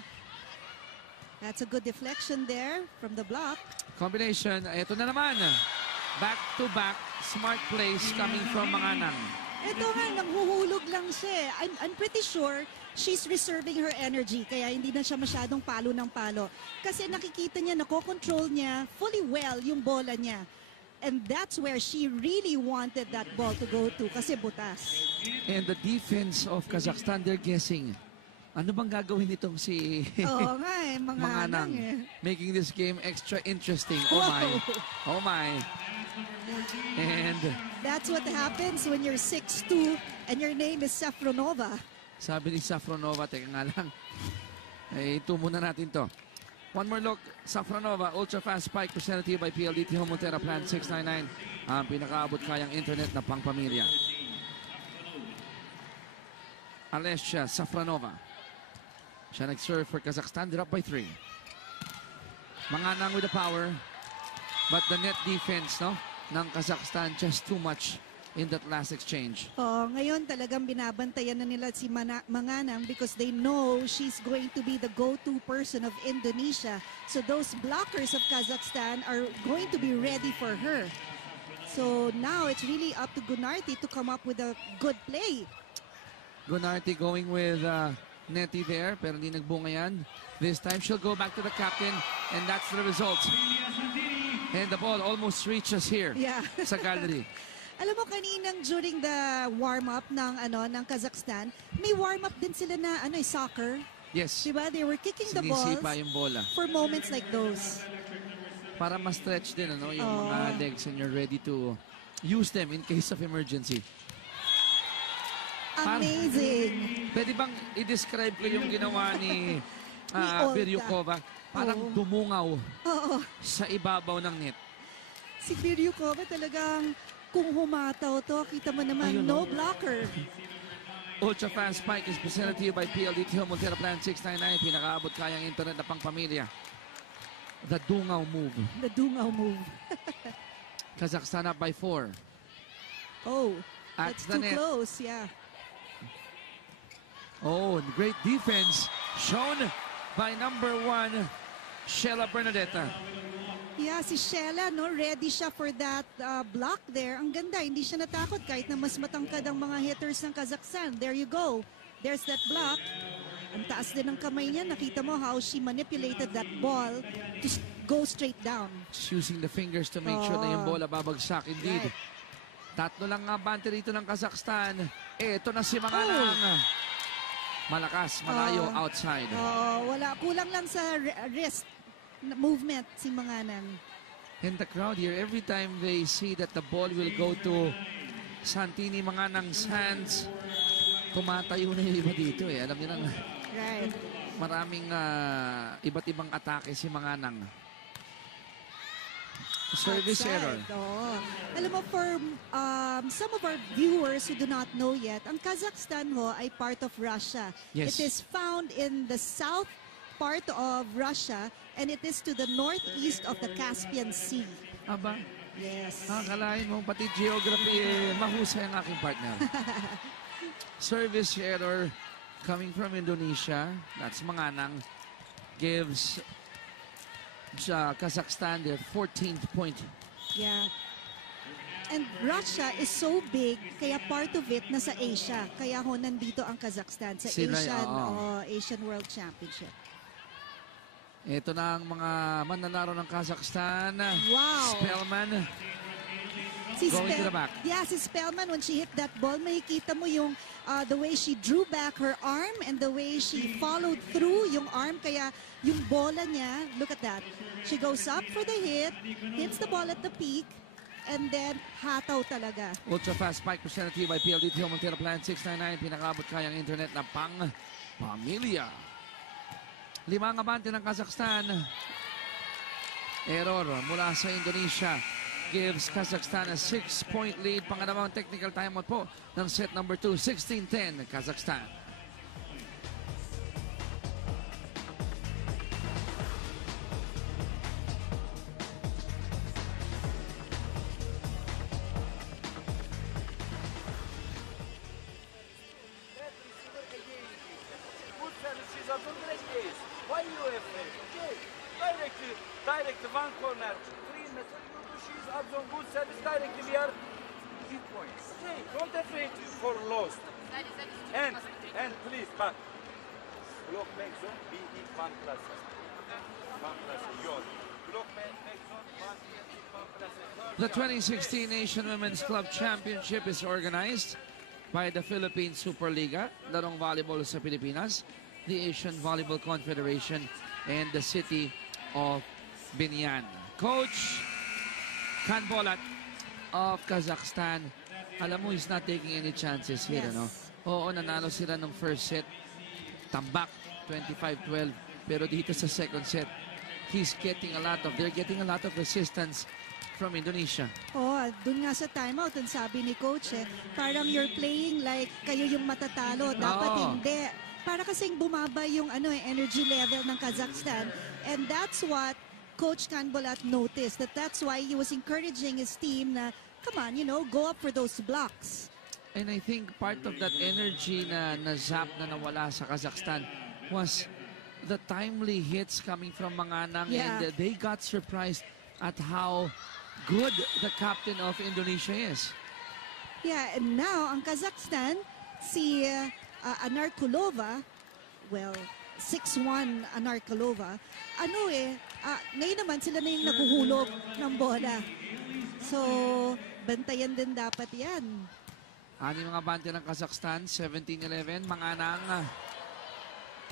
That's a good deflection there from the block. Combination, ito na naman. Back-to-back, smart plays coming from Manganang. Ito nga, nanghuhulog lang siya. I'm pretty sure she's reserving her energy kaya hindi na siya masyadong palo ng palo. Kasi nakikita niya, nakokontrol niya fully well yung bola niya. And that's where she really wanted that ball to go to kasi butas. And the defense of Kazakhstan, they're guessing. Ano bang gagawin nitong si Oo nga eh, mga Manganang? eh. Making this game extra interesting. Oh my. Oh my. And That's what happens when you're 6'2 and your name is Safronova. sabi ni Safronova, teka nga lang. Eh, ito muna natin to. One more look. Safronova, ultra-fast spike presented to you by PLDT Home Montera Plan 699. Ang pinakaabot kayang internet na pangpamilya. Alessia Safronova. Siya nag-serve for Kazakhstan. They're up by 3. Manganang with the power. But the net defense, no, ng Kazakhstan just too much in that last exchange. Oh, ngayon talagang binabantayan na nila si Manganang because they know she's going to be the go-to person of Indonesia. So those blockers of Kazakhstan are going to be ready for her. So now it's really up to Gunarty to come up with a good play. Gunarty going with Netty there, pero hindi nagbunga yan. This time she'll go back to the captain, and that's the result. And the ball almost reaches here Yeah. sa gallery. Alam mo kaninang during the warm-up ng Kazakhstan, may warm-up din sila na soccer. Yes, Diba? They were kicking the balls sinisipa yung bola. for moments like those. Para ma-stretch din yung Oo. mga legs and you're ready to use them in case of emergency. Amazing. Pwede bang i-describe ko yung ginawa ni Olga. Biryukova? Parang Oo. dumungaw Oo. sa ibabaw ng net. Si Biryukova talagang kung humataw to, kita mo naman, Ayun, no oh. blocker. Ultra fast spike is presented to you by PLDT Home Montera Plan 699. Pinakaabot kayang internet na pangpamilya. The dungaw move. The dungaw move. Kazakhstan up by 4. Oh, At that's the too net. close, yeah. Oh, and great defense shown by number 1, Sheila Bernadetta. Yeah, si Sheila, no, ready siya for that block there. Ang ganda, hindi siya natakot kahit na mas matangkad ang mga hitters ng Kazakhstan. There you go. There's that block. Ang taas din ng kamay niya. Nakita mo how she manipulated that ball to go straight down. Just using the fingers to make sure na yung bola babagsak. Indeed. Right. Tatlo lang nga bante rito ng Kazakhstan. Ito na si Manganang. Malakas, malayo, outside. Wala. Kulang lang sa wrist movement si Manganang. And the crowd here, every time they see that the ball will go to Santini Manganang's hands, tumatayo na yung iba dito eh. Alam niyo nang Right. maraming iba't ibang atake si Manganang. Service Outside. error. Oo. Alam mo, for some of our viewers who do not know yet, ang Kazakhstan ho ay part of Russia. Yes. It is found in the south part of Russia and it is to the northeast of the Caspian Sea. Aba, Yes. akalain mo pati geography, mahusay ang aking partner. Service error coming from Indonesia. That's Manganang. Gives Kazakhstan their 14th point. Yeah. And Russia is so big, kaya part of it nasa Asia. Kaya ho nandito ang Kazakhstan sa Sila, Asian World Championship. Ito na ang mga manlalaro ng Kazakhstan. Wow. Spellman. Si Going to the back. Yeah, si Spellman, when she hit that ball, makikita mo yung the way she drew back her arm and the way she followed through yung arm. Kaya yung bola niya, look at that. She goes up for the hit, hits the ball at the peak, and then hataw talaga. Ultra fast spike presented to you by PLDT Home Montera Plan 699. Pinakabot kayang internet na pang-pamilya. 5 ang abante ng Kazakhstan. Error mula sa Indonesia. Gives Kazakhstan a 6-point lead. Pangalawang technical timeout po ng set number 2. 16-10 Kazakhstan. directly one corner. 3 meters. She's up on good service. Directly we are 3 points. Okay, don't afraid for lost. And please, but block make zone. We need 1 plus. 1 plus. Yours. Block make zone. 1 plus. The 2016 Asian Women's Club Championship is organized by the Philippine Superliga, larong volleyball sa Pilipinas, the Asian Volleyball Confederation, and the city of Binyan. Coach Kanbolat of Kazakhstan, alam mo, he's not taking any chances here, Yes. ano? Oo, nanalo sila ng first set, tambak, 25-12, pero dito sa second set, they're getting a lot of resistance from Indonesia. Oh, dun nga sa timeout, ang sabi ni coach parang you're playing like kayo yung matatalo. Dapat Oo. hindi. Para kasing bumaba yung energy level ng Kazakhstan. And that's what Coach Kanbolat noticed. That's why he was encouraging his team na, come on, go up for those blocks. And I think part of that energy na zap na nawala sa Kazakhstan was the timely hits coming from Manganang, Yeah. and they got surprised at how good the captain of Indonesia is. Yeah, and now, ang Kazakhstan, si Anar Kulova, well, 6'1" Anar Kulova, ngayon naman sila na yung naguhulog ng bola. So, bantayan din dapat yan. Ani mga bante ng Kazakhstan, 17-11, Manganang,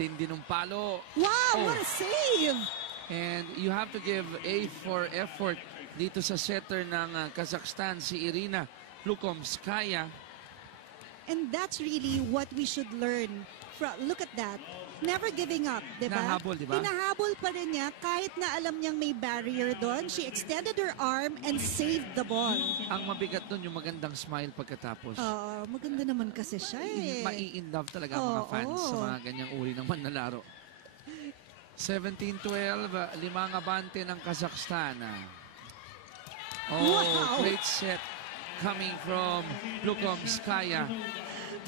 tindi ng palo. Wow, Oh. what a save! And you have to give A for effort dito sa setter ng Kazakhstan, si Irina Lukomskaya. And that's really what we should learn. Look at that. Never giving up, di ba? Hinahabol, di ba? Hinahabol pa rin niya kahit na alam niyang may barrier doon. She extended her arm and saved the ball. Ang mabigat doon yung magandang smile pagkatapos. Maganda naman kasi siya Mai-in-love talaga ang mga Oo. fans sa mga ganyang uri ng manlalaro. 17-12, limang abante ng Kazakhstan. Oh, Wow! great set coming from Lukomskaya.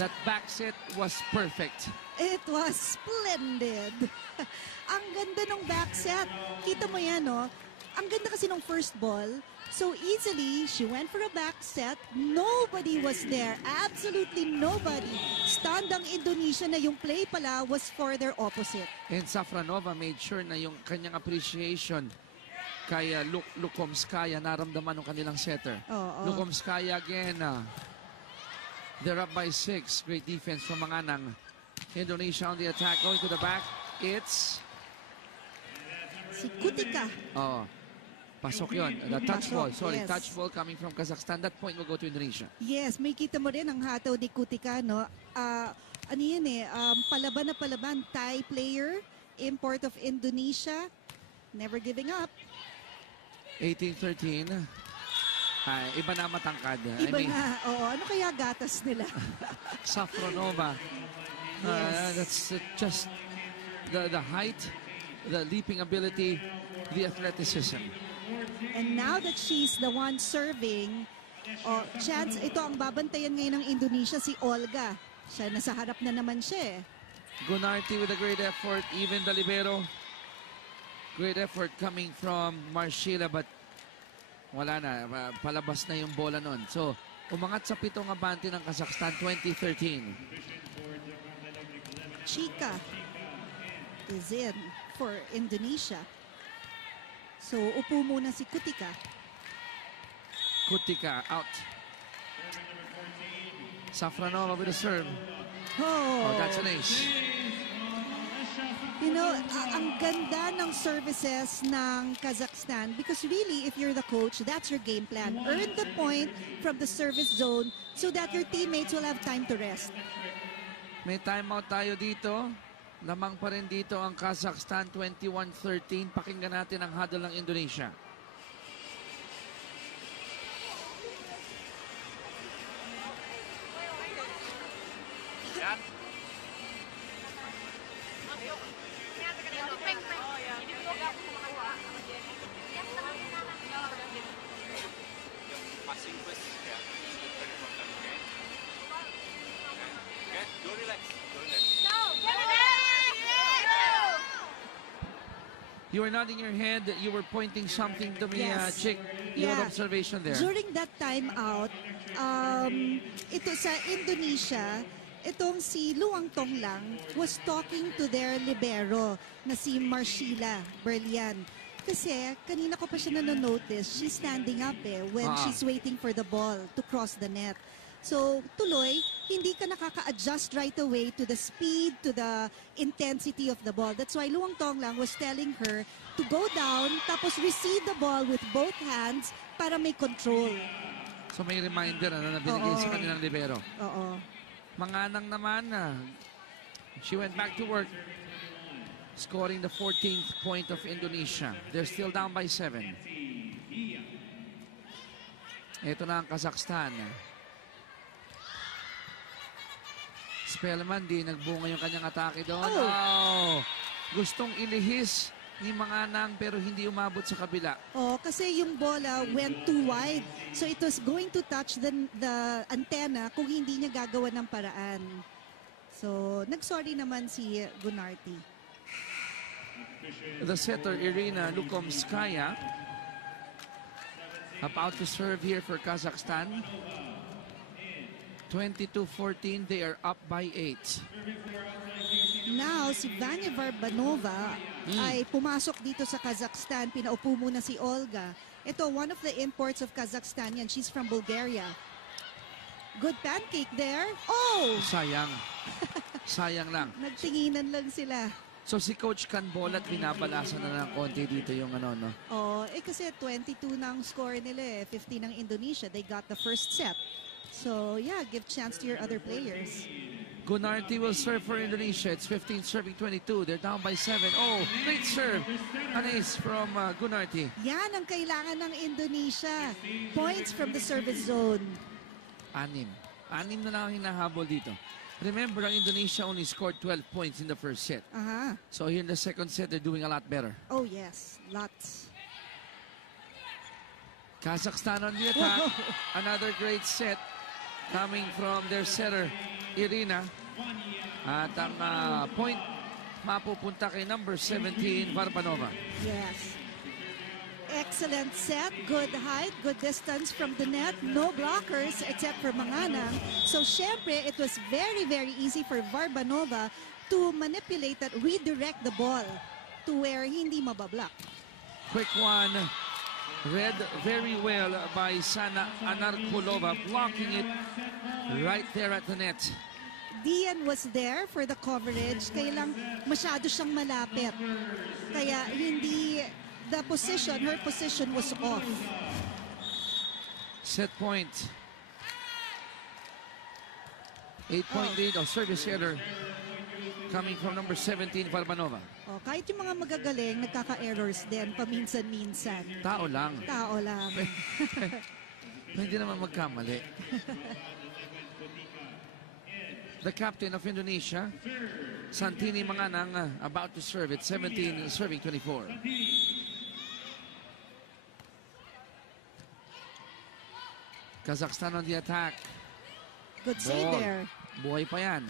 That back set was perfect. It was splendid. Ang ganda ng back set. Kita mo yan, no? Ang ganda kasi ng first ball. So easily, she went for a back set. Nobody was there. Absolutely nobody. Stand ang Indonesia na yung play pala was for their opposite. And Safranova made sure na yung kanyang appreciation kay Lukomskaya naramdaman ng kanilang setter. Oo. Lukomskaya again. They're up by 6. Great defense from Manganang. Indonesia on the attack, going to the back. It's... Si Kutika. Oh, pasok yun. The touch Pasok, ball. Sorry, yes. touch ball coming from Kazakhstan. That point will go to Indonesia. Yes, may kita mo rin ang hataw ni Kutika, no? Ano yan palaban na palaban. Thai player, import of Indonesia. Never giving up. 18-13. Iba na matangkad. Iba na. Oo, ano kaya gatas nila? Safronova. Yes. That's just the height, the leaping ability, the athleticism. And now that she's the one serving, chance, ito ang babantayan ngayon ng Indonesia, si Olga. Siya, nasa harap na naman siya Gunarty with a great effort, even the libero. Great effort coming from Marshila, but wala na, palabas na yung bola nun. So, umangat sa 7 abante ng Kazakhstan, 2013. Chika is in for Indonesia. So, upo muna si Kutika. Kutika out. Safranova with a serve. Oh, That's an ace. You know, ang ganda ng services ng Kazakhstan because really, if you're the coach, that's your game plan. Earn the point from the service zone so that your teammates will have time to rest. May timeout tayo dito. Lamang pa rin dito ang Kazakhstan, 21-13. Pakinggan natin ang huddle ng Indonesia. Passing first. Yeah. Okay. Don't relax. Don't relax. You were nodding your head. You were pointing something to me, Yes. Chick. Your Yeah. observation there. During that time out, ito sa Indonesia, itong si Luang Tonglang was talking to their libero na si Marcila Berlian. Kasi kanina ko pa siya nanonotice, she's standing up when she's waiting for the ball to cross the net. So, tuloy, hindi ka nakaka-adjust right away to the speed, to the intensity of the ball. That's why Luang Tonglang was telling her to go down, tapos receive the ball with both hands para may control. So may reminder na binigay sa kanilang libero. Oo. Manganang naman, she went back to work, scoring the 14th point of Indonesia. They're still down by 7. Ito na ang Kazakhstan. Spellman, di nagbunga yung kanyang atake doon. Oh! Gustong ilihis ni Manganang pero hindi umabot sa kabila. Oh, kasi yung bola went too wide. So it was going to touch the antenna kung hindi niya gagawa ng paraan. So, nagsorry naman si Gunarty. The setter, Irina Lukomskaya, about to serve here for Kazakhstan. 22-14, they are up by 8. Now, si Vanya Varbanova ay pumasok dito sa Kazakhstan. Pinaupo muna si Olga. Ito, one of the imports of Kazakhstan yan. She's from Bulgaria. Good pancake there. Oh! Sayang. Sayang lang. Nagtinginan lang sila. So si Coach Canbolat binabalasan na ng konti dito yung ano, no? Oh, kasi 22 na ang score nila 15 ng Indonesia. They got the first set. So, yeah, give chance to your other players. Gunarty will serve for Indonesia. It's 15 serving 22. They're down by 7. Oh, great serve. An ace from Gunarty. Yan ang kailangan ng Indonesia. Points from the service zone. 6 na lang ang hinahabol dito. Remember, ang Indonesia only scored 12 points in the first set. So here in the second set, they're doing a lot better. Oh, yes. Lots. Kazakhstan on the attack. Another great set coming from their setter, Irina. At ang point mapupunta kay number 17, Varbanova. Yes. Excellent set, good height, good distance from the net, no blockers except for Manganang. So, syempre, it was very, very easy for Varbanova to manipulate that, redirect the ball to where hindi mabablock. Quick one, read very well by Sana Anarkulova, blocking it right there at the net. Dian was there for the coverage, kaya lang masyado siyang malapit. Kaya hindi... The position, her position was off. Set point. 8-point lead of service header coming from number 17, Varbanova. Oh, kahit yung mga magagaling, nagkaka-errors din paminsan-minsan. Tao lang. Tao lang. Hindi naman magkamali. The captain of Indonesia, Santini Manganang, about to serve at 17, serving 24. Kazakhstan on the attack. Good save Ball. there. Buhay pa yan.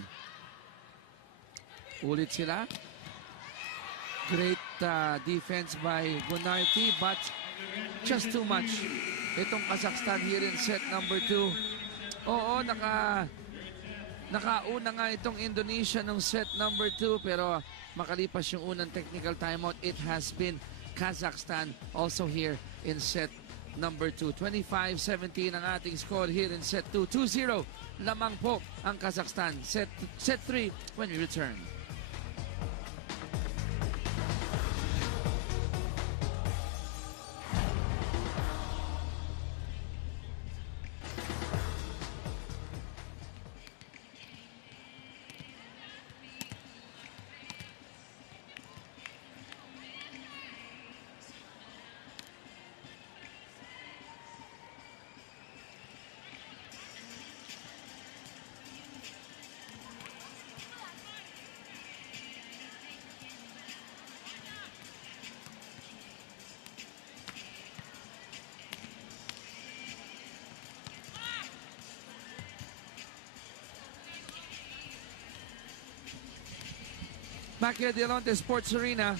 Ulit sila. Great defense by Gunarty, but just too much. Itong Kazakhstan here in set number 2. Oo, nakauna nga itong Indonesia nung set number 2, pero makalipas yung unang technical timeout, it has been Kazakhstan also here in set number 2. 25-17 ang ating score here in set 2. 2-0 lamang po ang Kazakhstan. Set 3 when we return. Back here at the Alonte Sports Arena,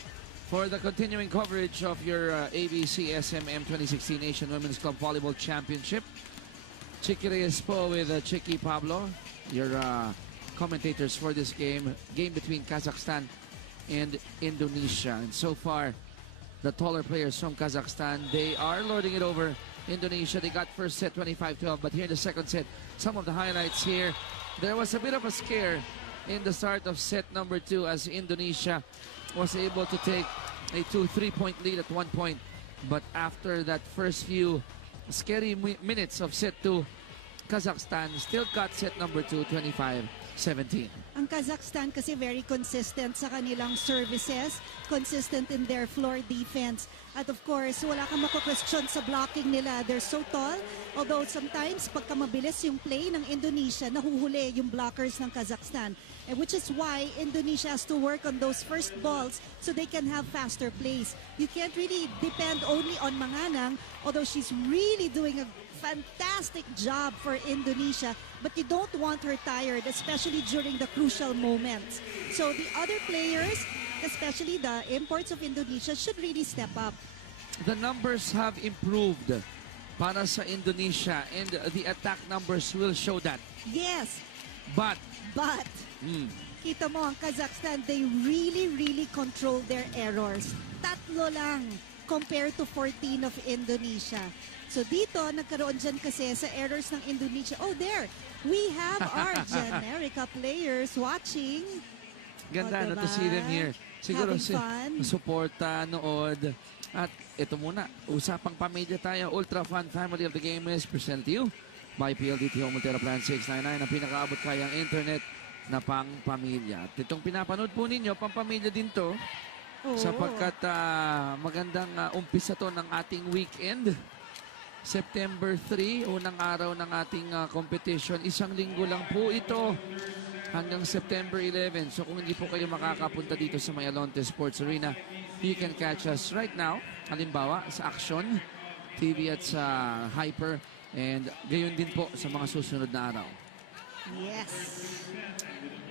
For the continuing coverage of your ABC SMM 2016 Asian Women's Club Volleyball Championship, Chicky Reyes po with Chicky Pablo, your commentators for this game between Kazakhstan and Indonesia. And so far, the taller players from Kazakhstan, they are lording it over Indonesia. They got first set 25-12, but here in the second set, some of the highlights here. There was a bit of a scare in the start of set number 2 as Indonesia was able to take a 2-3 point lead at one point. But after that first few scary minutes of set 2, Kazakhstan still got set number 2, 25-17. Ang Kazakhstan kasi very consistent sa kanilang services, consistent in their floor defense. At of course, wala kang mako-question sa blocking nila. They're so tall, although sometimes pagka mabilis yung play ng Indonesia, nahuhuli yung blockers ng Kazakhstan. And which is why Indonesia has to work on those first balls so they can have faster plays. You can't really depend only on Manganang, although she's really doing a fantastic job for Indonesia, but you don't want her tired, especially during the crucial moments. So the other players, especially the imports of Indonesia, should really step up. The numbers have improved para sa Indonesia, and the attack numbers will show that. Yes, But kita mo ang Kazakhstan, they really control their errors. 3 lang compared to 14 of Indonesia. So dito, nagkaroon dyan kasi sa errors ng Indonesia. Oh, there! We have our Generica players watching. ganda Oh, no, to diba? see them here. Siguro Having fun. suporta, nood. At ito muna, usapang pamilya tayo. Ultra Fun Family of the Game is presented to you by PLDT Home Ultra Plan 699, ang pinakaabot kayang internet na pang pamilya. At itong pinapanood po ninyo, pang pamilya din to, Oo. sapagkat magandang umpisa to ng ating weekend. September 3, unang araw ng ating competition. Isang linggo lang po ito hanggang September 11. So kung hindi po kayo makakapunta dito sa Mayalonte Sports Arena, you can catch us right now. Halimbawa sa Action TV at sa Hyper, and gayon din po sa mga susunod na araw. Yes.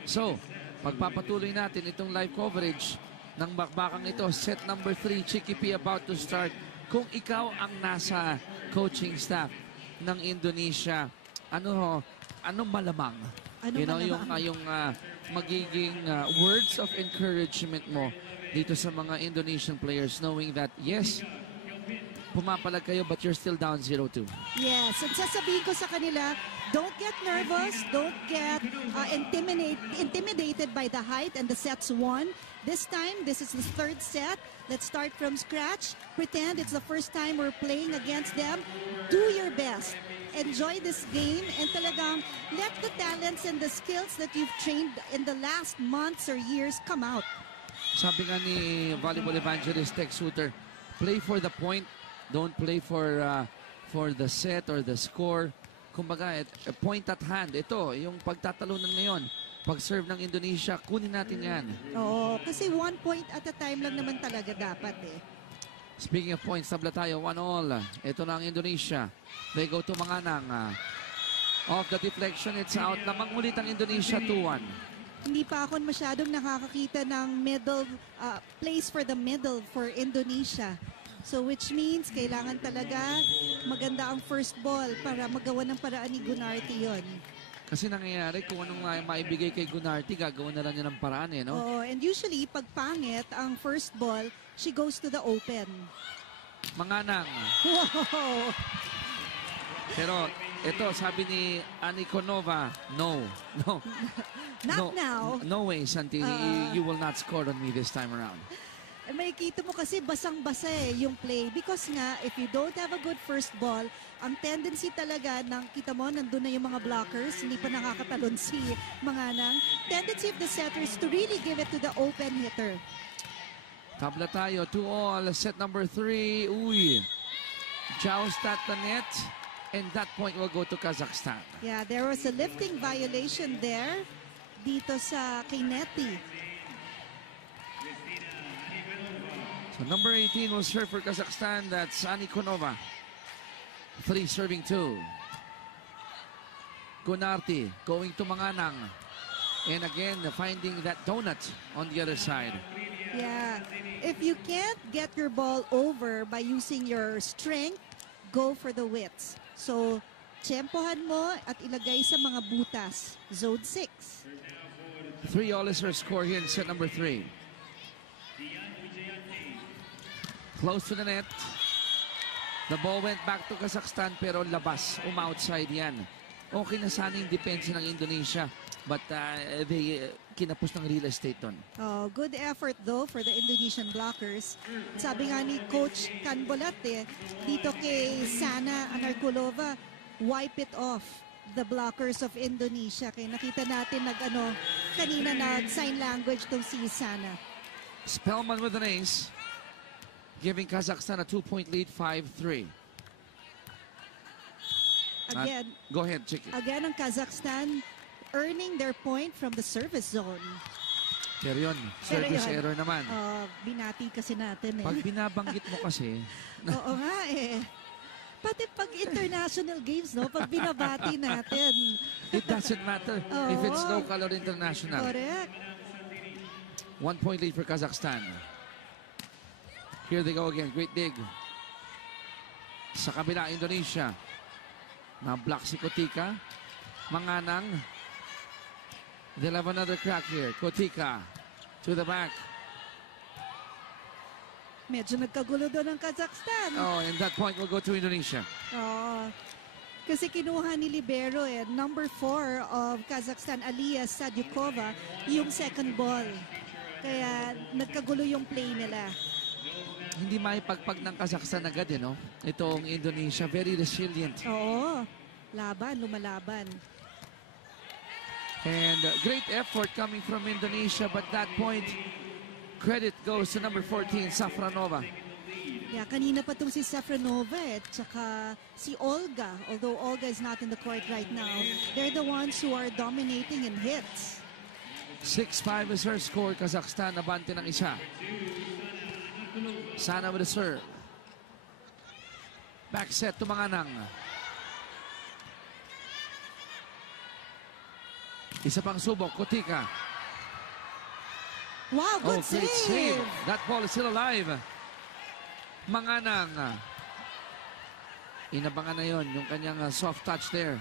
So, pagpapatuloy natin itong live coverage ng bakbakang ito. Set number 3, Chicky P about to start. Kung ikaw ang nasa coaching staff ng Indonesia, ano malamang? Ano malamang? yung magiging words of encouragement mo dito sa mga Indonesian players, knowing that, yes, pumapalag kayo but you're still down 0-2. Yes, and sasabihin ko sa kanila, don't get nervous, don't get intimidated by the height and the sets won. This time, this is the 3rd set. Let's start from scratch. Pretend it's the first time we're playing against them. Do your best. Enjoy this game and talagang let the talents and the skills that you've trained in the last months or years come out. Sabi nga ni volleyball evangelist Tex Suter, play for the point, don't play for the set or the score. Kumbaga, a point at hand. Ito, yung pagtatalunan ngayon. Pag-serve ng Indonesia, kunin natin yan. Oo, kasi 1 point at a time lang naman talaga dapat eh. Speaking of points, tabla tayo, 1-all. Ito na ang Indonesia. They go to Manganang. Off the deflection, it's out. Lamang ulit ang Indonesia, 2-1. Hindi pa ako masyadong nakakakita ng middle place for the middle for Indonesia. So which means kailangan talaga maganda ang first ball para magawa ng paraan ni Gunarty yon. Kasi nangyayari, kung anong maibigay kay Gunarty, gagawin na lang niya ng paraan eh, no? Oo, and usually pag pangit ang first ball, she goes to the open. Manganang. Wow! Pero ito, sabi ni Anikonova, no. Not now. No way, Santini. You will not score on me this time around. May kita mo kasi basang-basa yung play because nga if you don't have a good first ball, ang tendency talaga ng kita mo nandun na yung mga blockers, hindi pa nakakatalon si Manganang. Tendency of the setters to really give it to the open hitter. Tabla tayo, 2-all, set number 3. Uy, joust at the net, and that point will go to Kazakhstan. Yeah, there was a lifting violation there dito sa Kineti. So number 18 will serve for Kazakhstan. That's Anikonova. 3 serving 2. Gunarty going to Manganang. And again, finding that donut on the other side. Yeah. If you can't get your ball over by using your strength, go for the widths. So, tsempohan mo at ilagay sa mga butas. Zone 6. 3-all is her score here in set number 3. Close to the net. The ball went back to Kazakhstan pero labas. Outside yan. Okay na sana yung depensa ng Indonesia. But they kinapos ng real estate doon. Oh, good effort though for the Indonesian blockers. Sabi nga ni Coach Canbolat dito kay Sana Anarkulova, wipe it off the blockers of Indonesia. Kaya nakita natin kanina nag-sign language tong si Sana. Spellman with an ace, giving Kazakhstan a 2-point lead, 5-3. Again, Go ahead, Chicky. again ang Kazakhstan earning their point from the service zone. Pero yun, service error naman. Binati kasi natin Pag binabanggit mo kasi, Oo nga Pati pag international games, pag binabati natin. it doesn't matter if it's local or international. Correct. 1-point lead for Kazakhstan. Here they go again. Great dig. Sa kabila, Indonesia. Na-block si Kotika. Manganang. They'll have another crack here. Kotika to the back. Medyo nagkagulo doon ang Kazakhstan. Oh, and that point will go to Indonesia. Kasi kinuha ni Libero number 4 of Kazakhstan, Aliya Sadyukova, yung second ball. Kaya nagkagulo yung play nila. Hindi maipagpag ng Kazakhstan agad, no? Itong Indonesia, very resilient. Oo. Lumalaban. And great effort coming from Indonesia, but that point, credit goes to number 14, Safronova. Yeah, kanina pa itong si Safronova tsaka si Olga. Although Olga is not in the court right now, they're the ones who are dominating in hits. 6-5 is her score. Kazakhstan nabante ng isa. Sana with a serve. Back set to Manganang. Isa pang subok, Kotika. Wow, good great save! That ball is still alive. Manganang. Inabangan na yon yung kanyang soft touch there.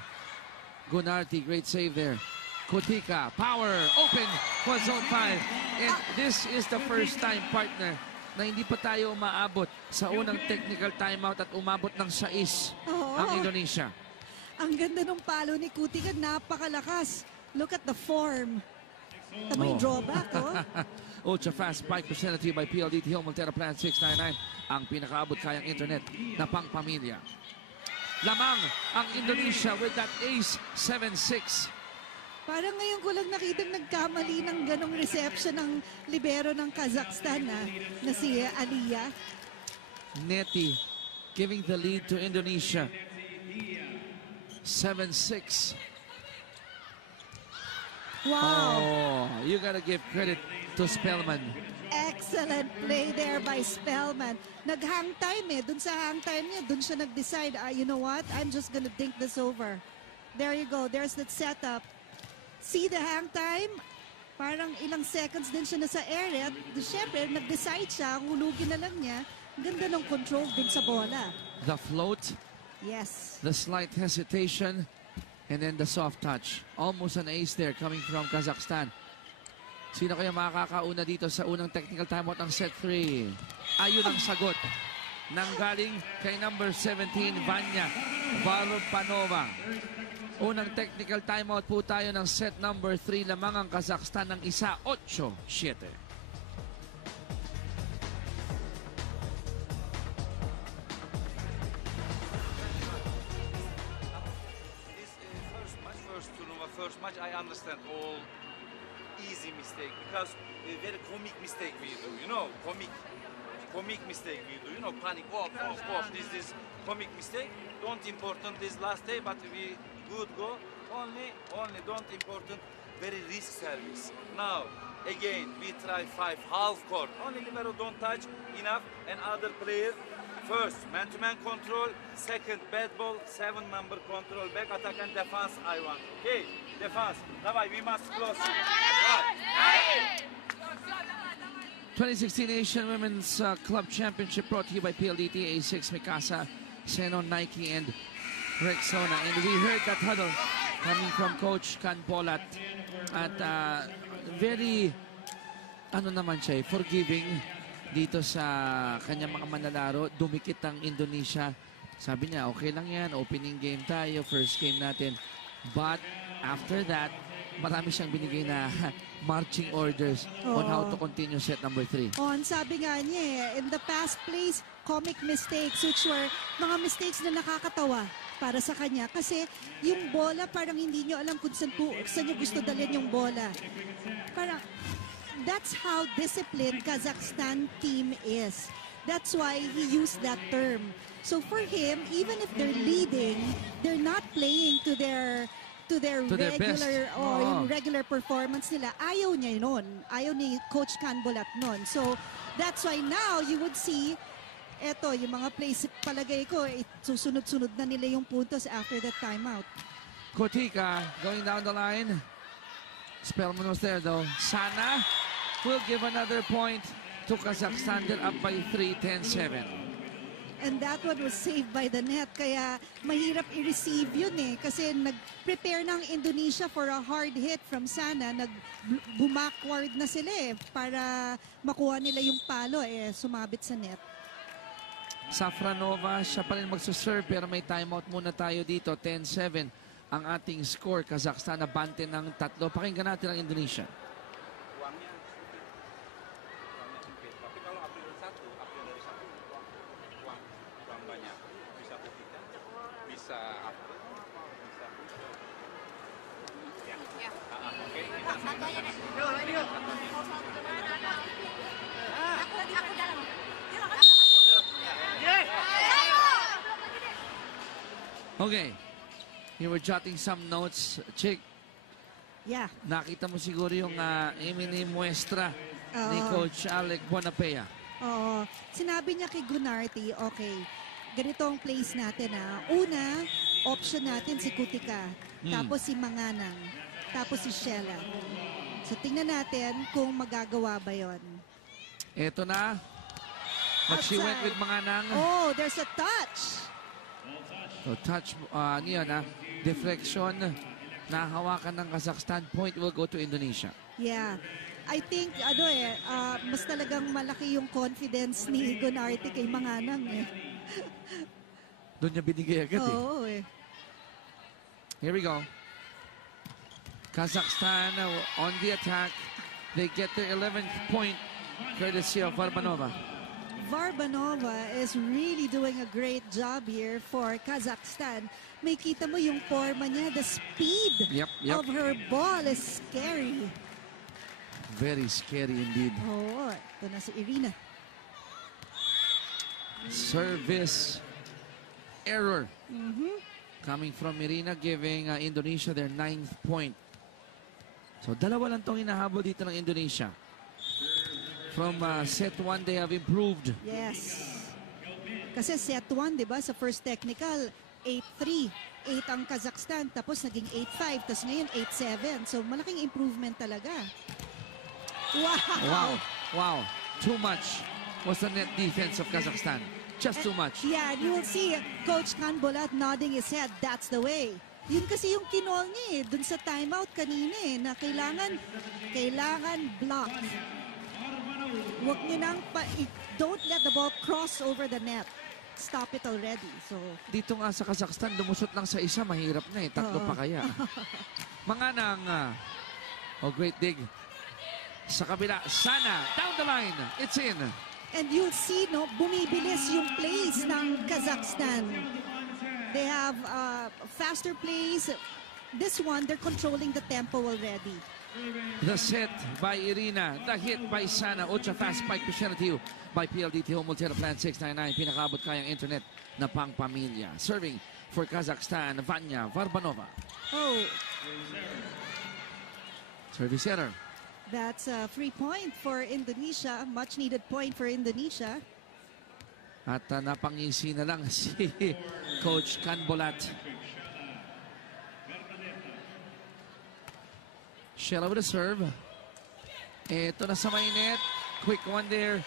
Gunarty, great save there. Kotika, power, open for zone 5. And this is the first time, partner, na hindi pa tayo umaabot sa unang technical timeout at umabot ng 6 ang Indonesia. Ang ganda ng palo ni Kotika, napakalakas. Look at the form. May drawback, Ultra fast bike presented to you by PLDT Home Montero Plan 699. Ang pinakaabot kayang internet na pang pamilya. Lamang ang Indonesia with that ace 7-6. Parang ngayon ko lang nakita nagkamali ng ganong reception ng libero ng Kazakhstan na si Aliya. Neti giving the lead to Indonesia. 7-6. Wow! You gotta give credit to Spellman. Excellent play there by Spellman. Nag-hang time Dun sa hang time niya, dun siya nag-decide, you know what? I'm just gonna think this over. There you go. There's that setup. See the hang time? Parang ilang seconds din siya nasa area. Siyempre, nag-decide siya, hulugin na lang niya. Ganda ng control dun sa bola. The float. Yes. The slight hesitation. And then the soft touch. Almost an ace there coming from Kazakhstan. Sino kaya makakauna dito sa unang technical timeout ng set 3? Ayun ang sagot. Nanggaling kay number 17, Vanya Varpanova. Unang technical timeout po tayo ng set number 3. Lamang ang Kazakhstan ng isa, 8-7. First match, I understand all easy mistake because a very comic mistake we do, comic mistake we do, panic, off, this comic mistake. Don't important this last day, but we good go. Only don't important very risk service. Now again we try 5 half court. Only libero don't touch enough, and other player. First, man-to-man control. Second, bad ball. 7-member control. Back attack and defense, I want. Okay, defense. Давай, we must close. 2016 Asian Women's Club Championship brought to you by PLDT, A6 Mikasa, Seno, Nike, and Rexona. And we heard that huddle coming from Coach Can Polat. At very, forgiving dito sa kanyang mga manlalaro. Dumikit ang Indonesia. Sabi niya, okay lang yan, opening game tayo, first game natin. But after that, marami siyang binigay na marching orders on how to continue set number 3. Sabi nga niya in the past place, comic mistakes, which were mga mistakes na nakakatawa para sa kanya. Kasi yung bola, parang hindi nyo alam kung saan nyo gusto dalhin yung bola. Parang, that's how disciplined Kazakhstan team is. That's why he used that term. So for him, even if they're leading, they're not playing to their regular yung regular performance nila. Ayaw niya nun. Ayaw ni Coach Can Bolat nun. So that's why now you would see yung mga plays, palagay ko, susunod-sunod na nila yung puntos after the timeout. Kotika going down the line. Spellman was there though. Sana will give another point to Kazakhstan. They're up by 3, 10-7. And that one was saved by the net. Kaya mahirap i-receive yun Kasi nag-prepare ng Indonesia for a hard hit from Sana. Bumackward na sila para makuha nila yung palo. Sumabit sa net. Safranova, siya pa rin magsaserve pero may timeout muna tayo dito. 10-7 ang ating score. Kazakhstan nabante ng 3. Pakinggan natin ang Indonesia. Okay. You were jotting some notes, Chick. Yeah. Nakita mo siguro yung muestra ni Coach Alec Bonapea. Sinabi niya kay Gunarty, okay, ganito ang plays natin Una, option natin si Kutika, tapos si Manganang, tapos si Shella. So tingnan natin kung magagawa ba yon. Eto na. She went with Manganang. Oh, there's a touch. So touch deflection na hawakan ng Kazakhstan. Point will go to Indonesia. Yeah. I think mas talagang malaki yung confidence ni Gunarty kay Manganang Doon niya binigay agad Oo Here we go. Kazakhstan on the attack. They get their 11th point courtesy of Varbanova. Varbanova is really doing a great job here for Kazakhstan. May kita mo yung forma niya, the speed of her ball is scary. Very scary indeed. Ito na si Irina. Service error. Coming from Irina, giving Indonesia their 9th point. So dalawa lang tong hinahabol dito ng Indonesia. From set 1, they have improved. Yes. Kasi set 1, di ba, sa first technical, 8-3. 8 ang Kazakhstan, tapos naging 8-5, tapos ngayon 8-7. So malaking improvement talaga. Wow. Too much was the net defense of Kazakhstan. Just too much. Yeah, and you will see Coach Can Bolat nodding his head. That's the way. Yun kasi yung kinol niya dun sa timeout kanina na kailangan block. Huwag nyo nang don't let the ball cross over the net. Stop it already. So dito nga sa Kazakhstan, lumusot lang sa isa, mahirap na Tatlo pa kaya. Manganang, great dig. Sa kabila, Sana, down the line. It's in. And you'll see, bumibilis yung plays ng Kazakhstan. They have faster plays. This one, they're controlling the tempo already. The set by Irina. The hit by Sana. Ultra fast spike presented to you by PLDT Home Multira Plan 699. Pinakaabot kayang internet na pang pamilya. Serving for Kazakhstan, Vanya Varbanova. Service error. That's a free point for Indonesia. Much needed point for Indonesia. At napangisi na lang si Coach Can Bolat. Shella with a serve. Ito na sa may net. Quick one there.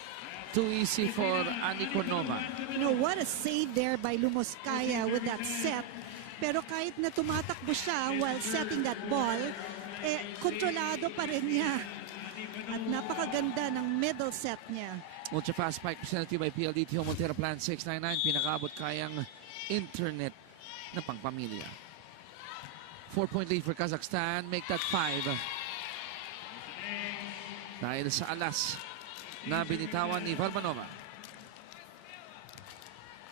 Too easy for Anikonova. You know, what a save there by Lumoskaya with that set. Pero kahit na tumatakbo siya while setting that ball, kontrolado pa rin niya. At napakaganda ng middle set niya. Ultra fast spike presented to you by PLDT Home Altera Plan 699. Pinakaabot kayang internet na pangpamilya. 4-point lead for Kazakhstan. Make that 5. Dahil sa alas na binitawan ni Varbanova.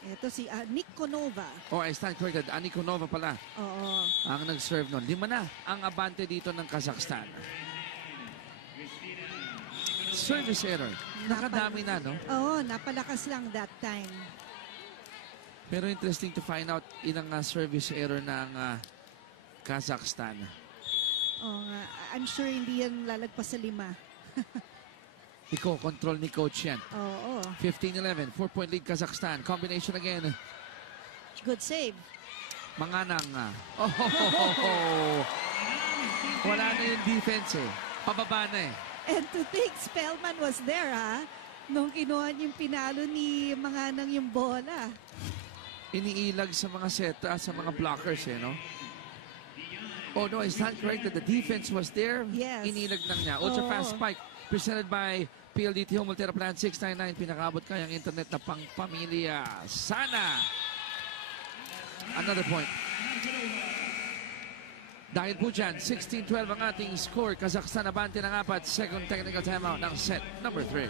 Ito si Anikonova. Oh, I stand corrected. Anikonova pala Oo. ang nag-serve nun. 5 na ang abante dito ng Kazakhstan. Service error. Nakadami na, no? Oo, napalakas lang that time. Pero interesting to find out ilang service error ng Kazakhstan. Oo nga. I'm sure hindi yan lalagpas sa 5. Control ni coach yan. Oo. 15-11. 4-point lead Kazakhstan. Combination again. Good save. Manganang. Oh. Wala na yung defense eh. Pababa na eh. And to think Spellman was there, ha? Nung kinuha yung pinalo ni Manganang yung bola. Iniilag sa mga sa mga blockers eh, no? Oh no, I stand corrected. The defense was there. Yes. Inilag lang niya. Ultra fast spike presented by PLDT Home Altera Plan 699. Pinakabot kayang internet na pangpamilya. Sana! Another point. Dahil po dyan, 16-12 ang ating score. Kazakhstan abante ng 4. Second technical timeout ng set number 3.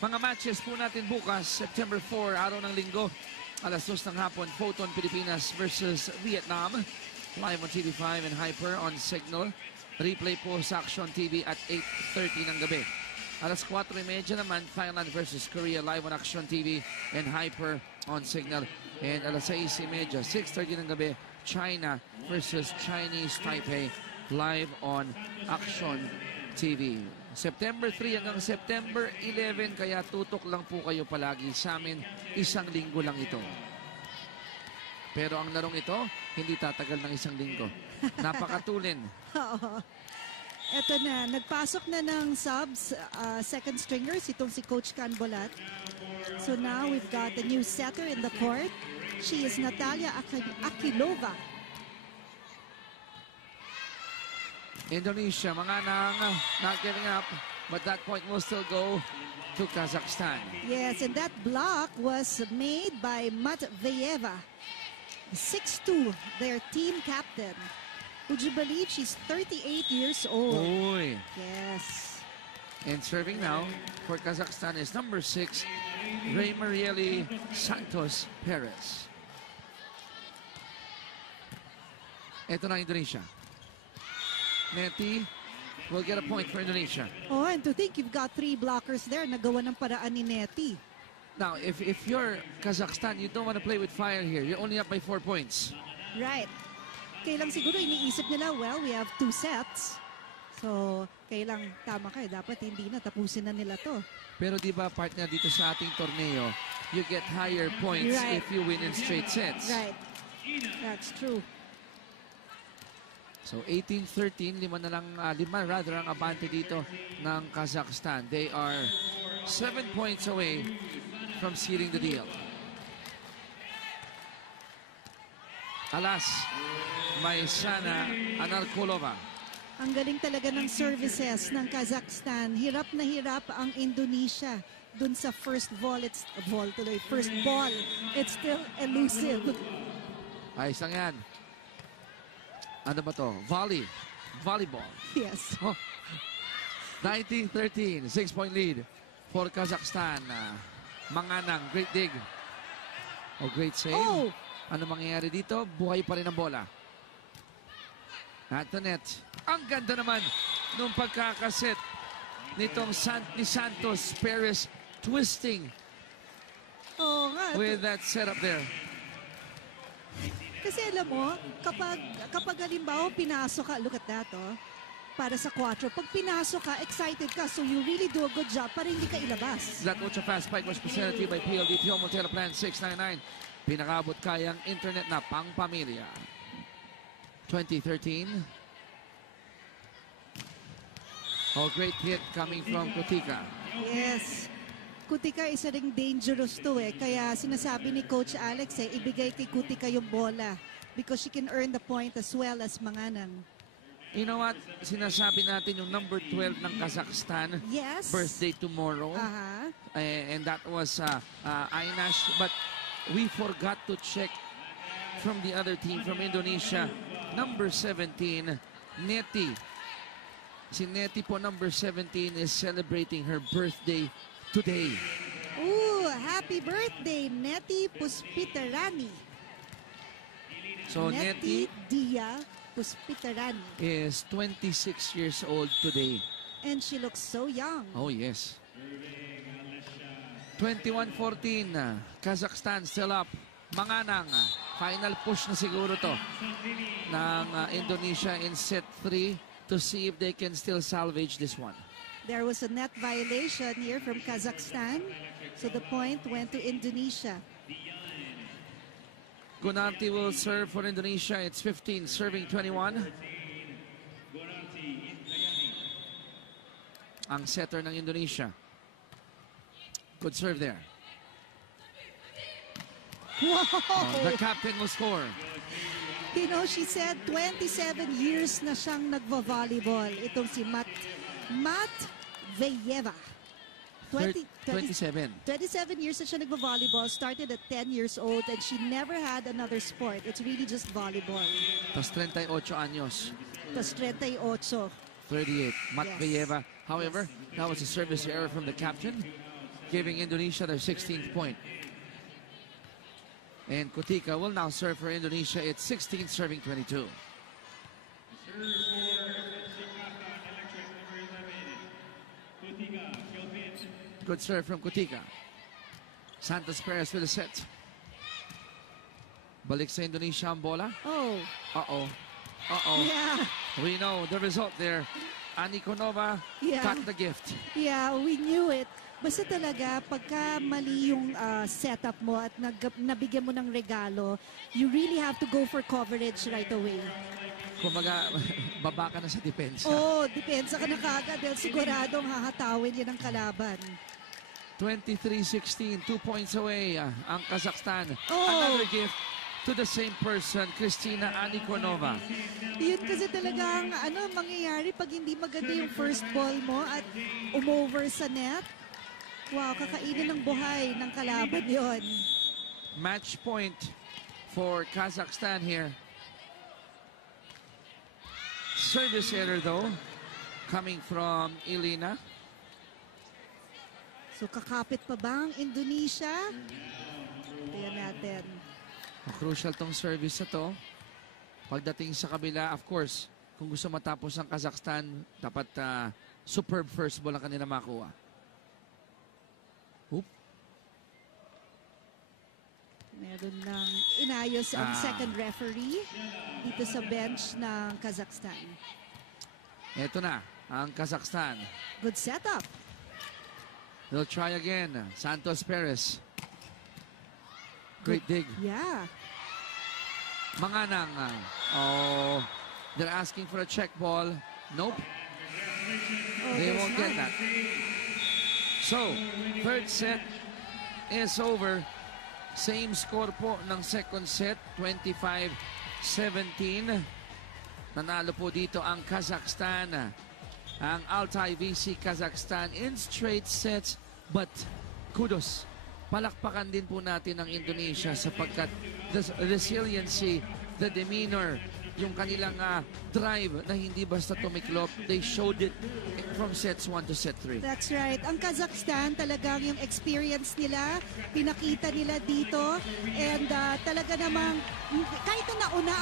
Mga matches po natin bukas, September 4, araw ng linggo, alas 2 ng hapon, Photon Pilipinas versus Vietnam. Live on TV5 and Hyper on Signal. Replay po sa Action TV at 8:30 ng gabi. Alas 4:30 naman, Thailand versus Korea, live on Action TV and Hyper on Signal. And alas 6:30, 6:30 ng gabi, China versus Chinese Taipei, live on Action TV. September 3 hanggang September 11, kaya tutok lang po kayo palagi sa amin. Isang linggo lang ito. Pero ang larong ito, hindi tatagal ng isang linggo. Napakatulin. Oo. Ito na, nagpasok na ng subs, second stringers, itong si Coach Canbolat. So now we've got a new setter in the court. She is Natalia Akilova. Indonesia, Manganang, not giving up, but that point will still go to Kazakhstan. Yes, and that block was made by Matveyeva. 6'2", their team captain. Would you believe she's 38 years old? Uy. Yes. And serving now for Kazakhstan is number 6, Ray Marieli Santos Perez. Ito na Indonesia. Neti will get a point for Indonesia. Oh, and to think you've got 3 blockers there, nagawa ng paraan ni Neti. Now, if you're Kazakhstan, you don't want to play with fire here. You're only up by 4 points. Right. Kailang siguro iniisip nila, well, we have 2 sets. So, kailang tama kayo. Dapat hindi na, tapusin na nila to. Pero di ba partner dito sa ating torneo, you get higher points if you win in straight sets. Right. That's true. So 18-13, lima ang abante dito ng Kazakhstan. They are 7 points away from sealing the deal. Alas, may Sana Analkolova. Ang galing talaga ng services ng Kazakhstan. Hirap na hirap ang Indonesia dun sa first ball. First ball. It's still elusive. Ayos lang yan. Ano ba to? Volleyball. Yes. Oh. 19-13, 6-point lead for Kazakhstan. Manganang, great dig. Oh, great save. Oh! Ano mangyayari dito? Buhay pa rin ang bola. At the net. Ang ganda naman nung pagkakaset nitong ni Santos Perez twisting Oo nga. with that setup there. Kasi alam mo, kapag halimbawa pinasok ka, look at that, oh, para sa 4. Pag pinasok ka, excited ka, so you really do a good job para hindi ka ilabas. That ultra fast spike was presented to you by PLDT Montero Plan 699. Pinakabot kayang internet na pang pamilya. 2013. Oh, great hit coming from Kutika. Yes. Kutika isa ring dangerous to eh. Kaya sinasabi ni Coach Alex ibigay kay Kutika yung bola because she can earn the point as well as Manganang. You know what? Sinasabi natin yung number 12 ng Kazakhstan. Yes. Birthday tomorrow. And that was Aynash. But we forgot to check from the other team from Indonesia. Number 17, Neti. Si Neti po, number 17, is celebrating her birthday today. Ooh, happy birthday, Neti Puspitarani. So Neti Dia Puspitarani. is 26 years old today. And she looks so young. Oh, yes. 21-14, Kazakhstan still up. Manganang, final push na siguro to ng Indonesia in set 3 to see if they can still salvage this one. There was a net violation here from Kazakhstan. So the point went to Indonesia. Gunarti will serve for Indonesia. It's 15, serving 21. Ang setter ng Indonesia. Good serve there. Wow! The captain will score. You know, she said 27 years na siyang nagvo-volleyball. Itong si Matveyeva. 27. 27 years na siya nagvo-volleyball. Started at 10 years old and she never had another sport. It's really just volleyball. Tapos 38 anyos. Tapos 38. 38. Matveyeva. However, that was a service error from the captain, giving Indonesia their 16th point. And Kutika will now serve for Indonesia. It's 16, serving 22. Good serve from Kutika. Santos Perez with a set. Balik sa Indonesia ang bola. Oh. Uh-oh. Uh-oh. Yeah. We know the result there. Anikonova got the gift. Yeah, we knew it. Basta talaga, pagka mali yung setup mo at nabigyan mo ng regalo, you really have to go for coverage right away. Kumbaga, baba ka na sa depensa. Oh, depensa ka na kagad dahil siguradong hahatawin yan ang kalaban. 23-16, 2 points away ang Kazakhstan. Oh. Another gift to the same person, Kristina Anikonova. Yun kasi talagang mangyayari pag hindi maganda yung first ball mo at umover sa net. Wow, kakainin ng buhay ng kalaban yon. Match point for Kazakhstan here. Service error though, coming from Elena. So kakapit pa ba ang Indonesia? Tingnan natin. Crucial tong service na to. Pagdating sa kabila, of course, kung gusto matapos ang Kazakhstan, dapat superb first ball ang kanila makuha. Oop. Meron ng inayos ang second referee dito sa bench ng Kazakhstan. Ito na ang Kazakhstan. Good setup. They'll try again. Santos Perez. Great dig. Yeah. Manganang. Oh, they're asking for a check ball. Nope. They won't get that. So, third set is over. Same score po ng second set, 25-17. Nanalo po dito ang Kazakhstan. Ang Altai VC Kazakhstan in straight sets. But kudos. Palakpakan din po natin ang Indonesia sapagkat the resiliency, the demeanor, yung kanilang drive na hindi basta tumiklop. They showed it from sets 1 to set 3. That's right. Ang Kazakhstan, talagang yung experience nila, pinakita nila dito. And talaga namang, kahit na nauna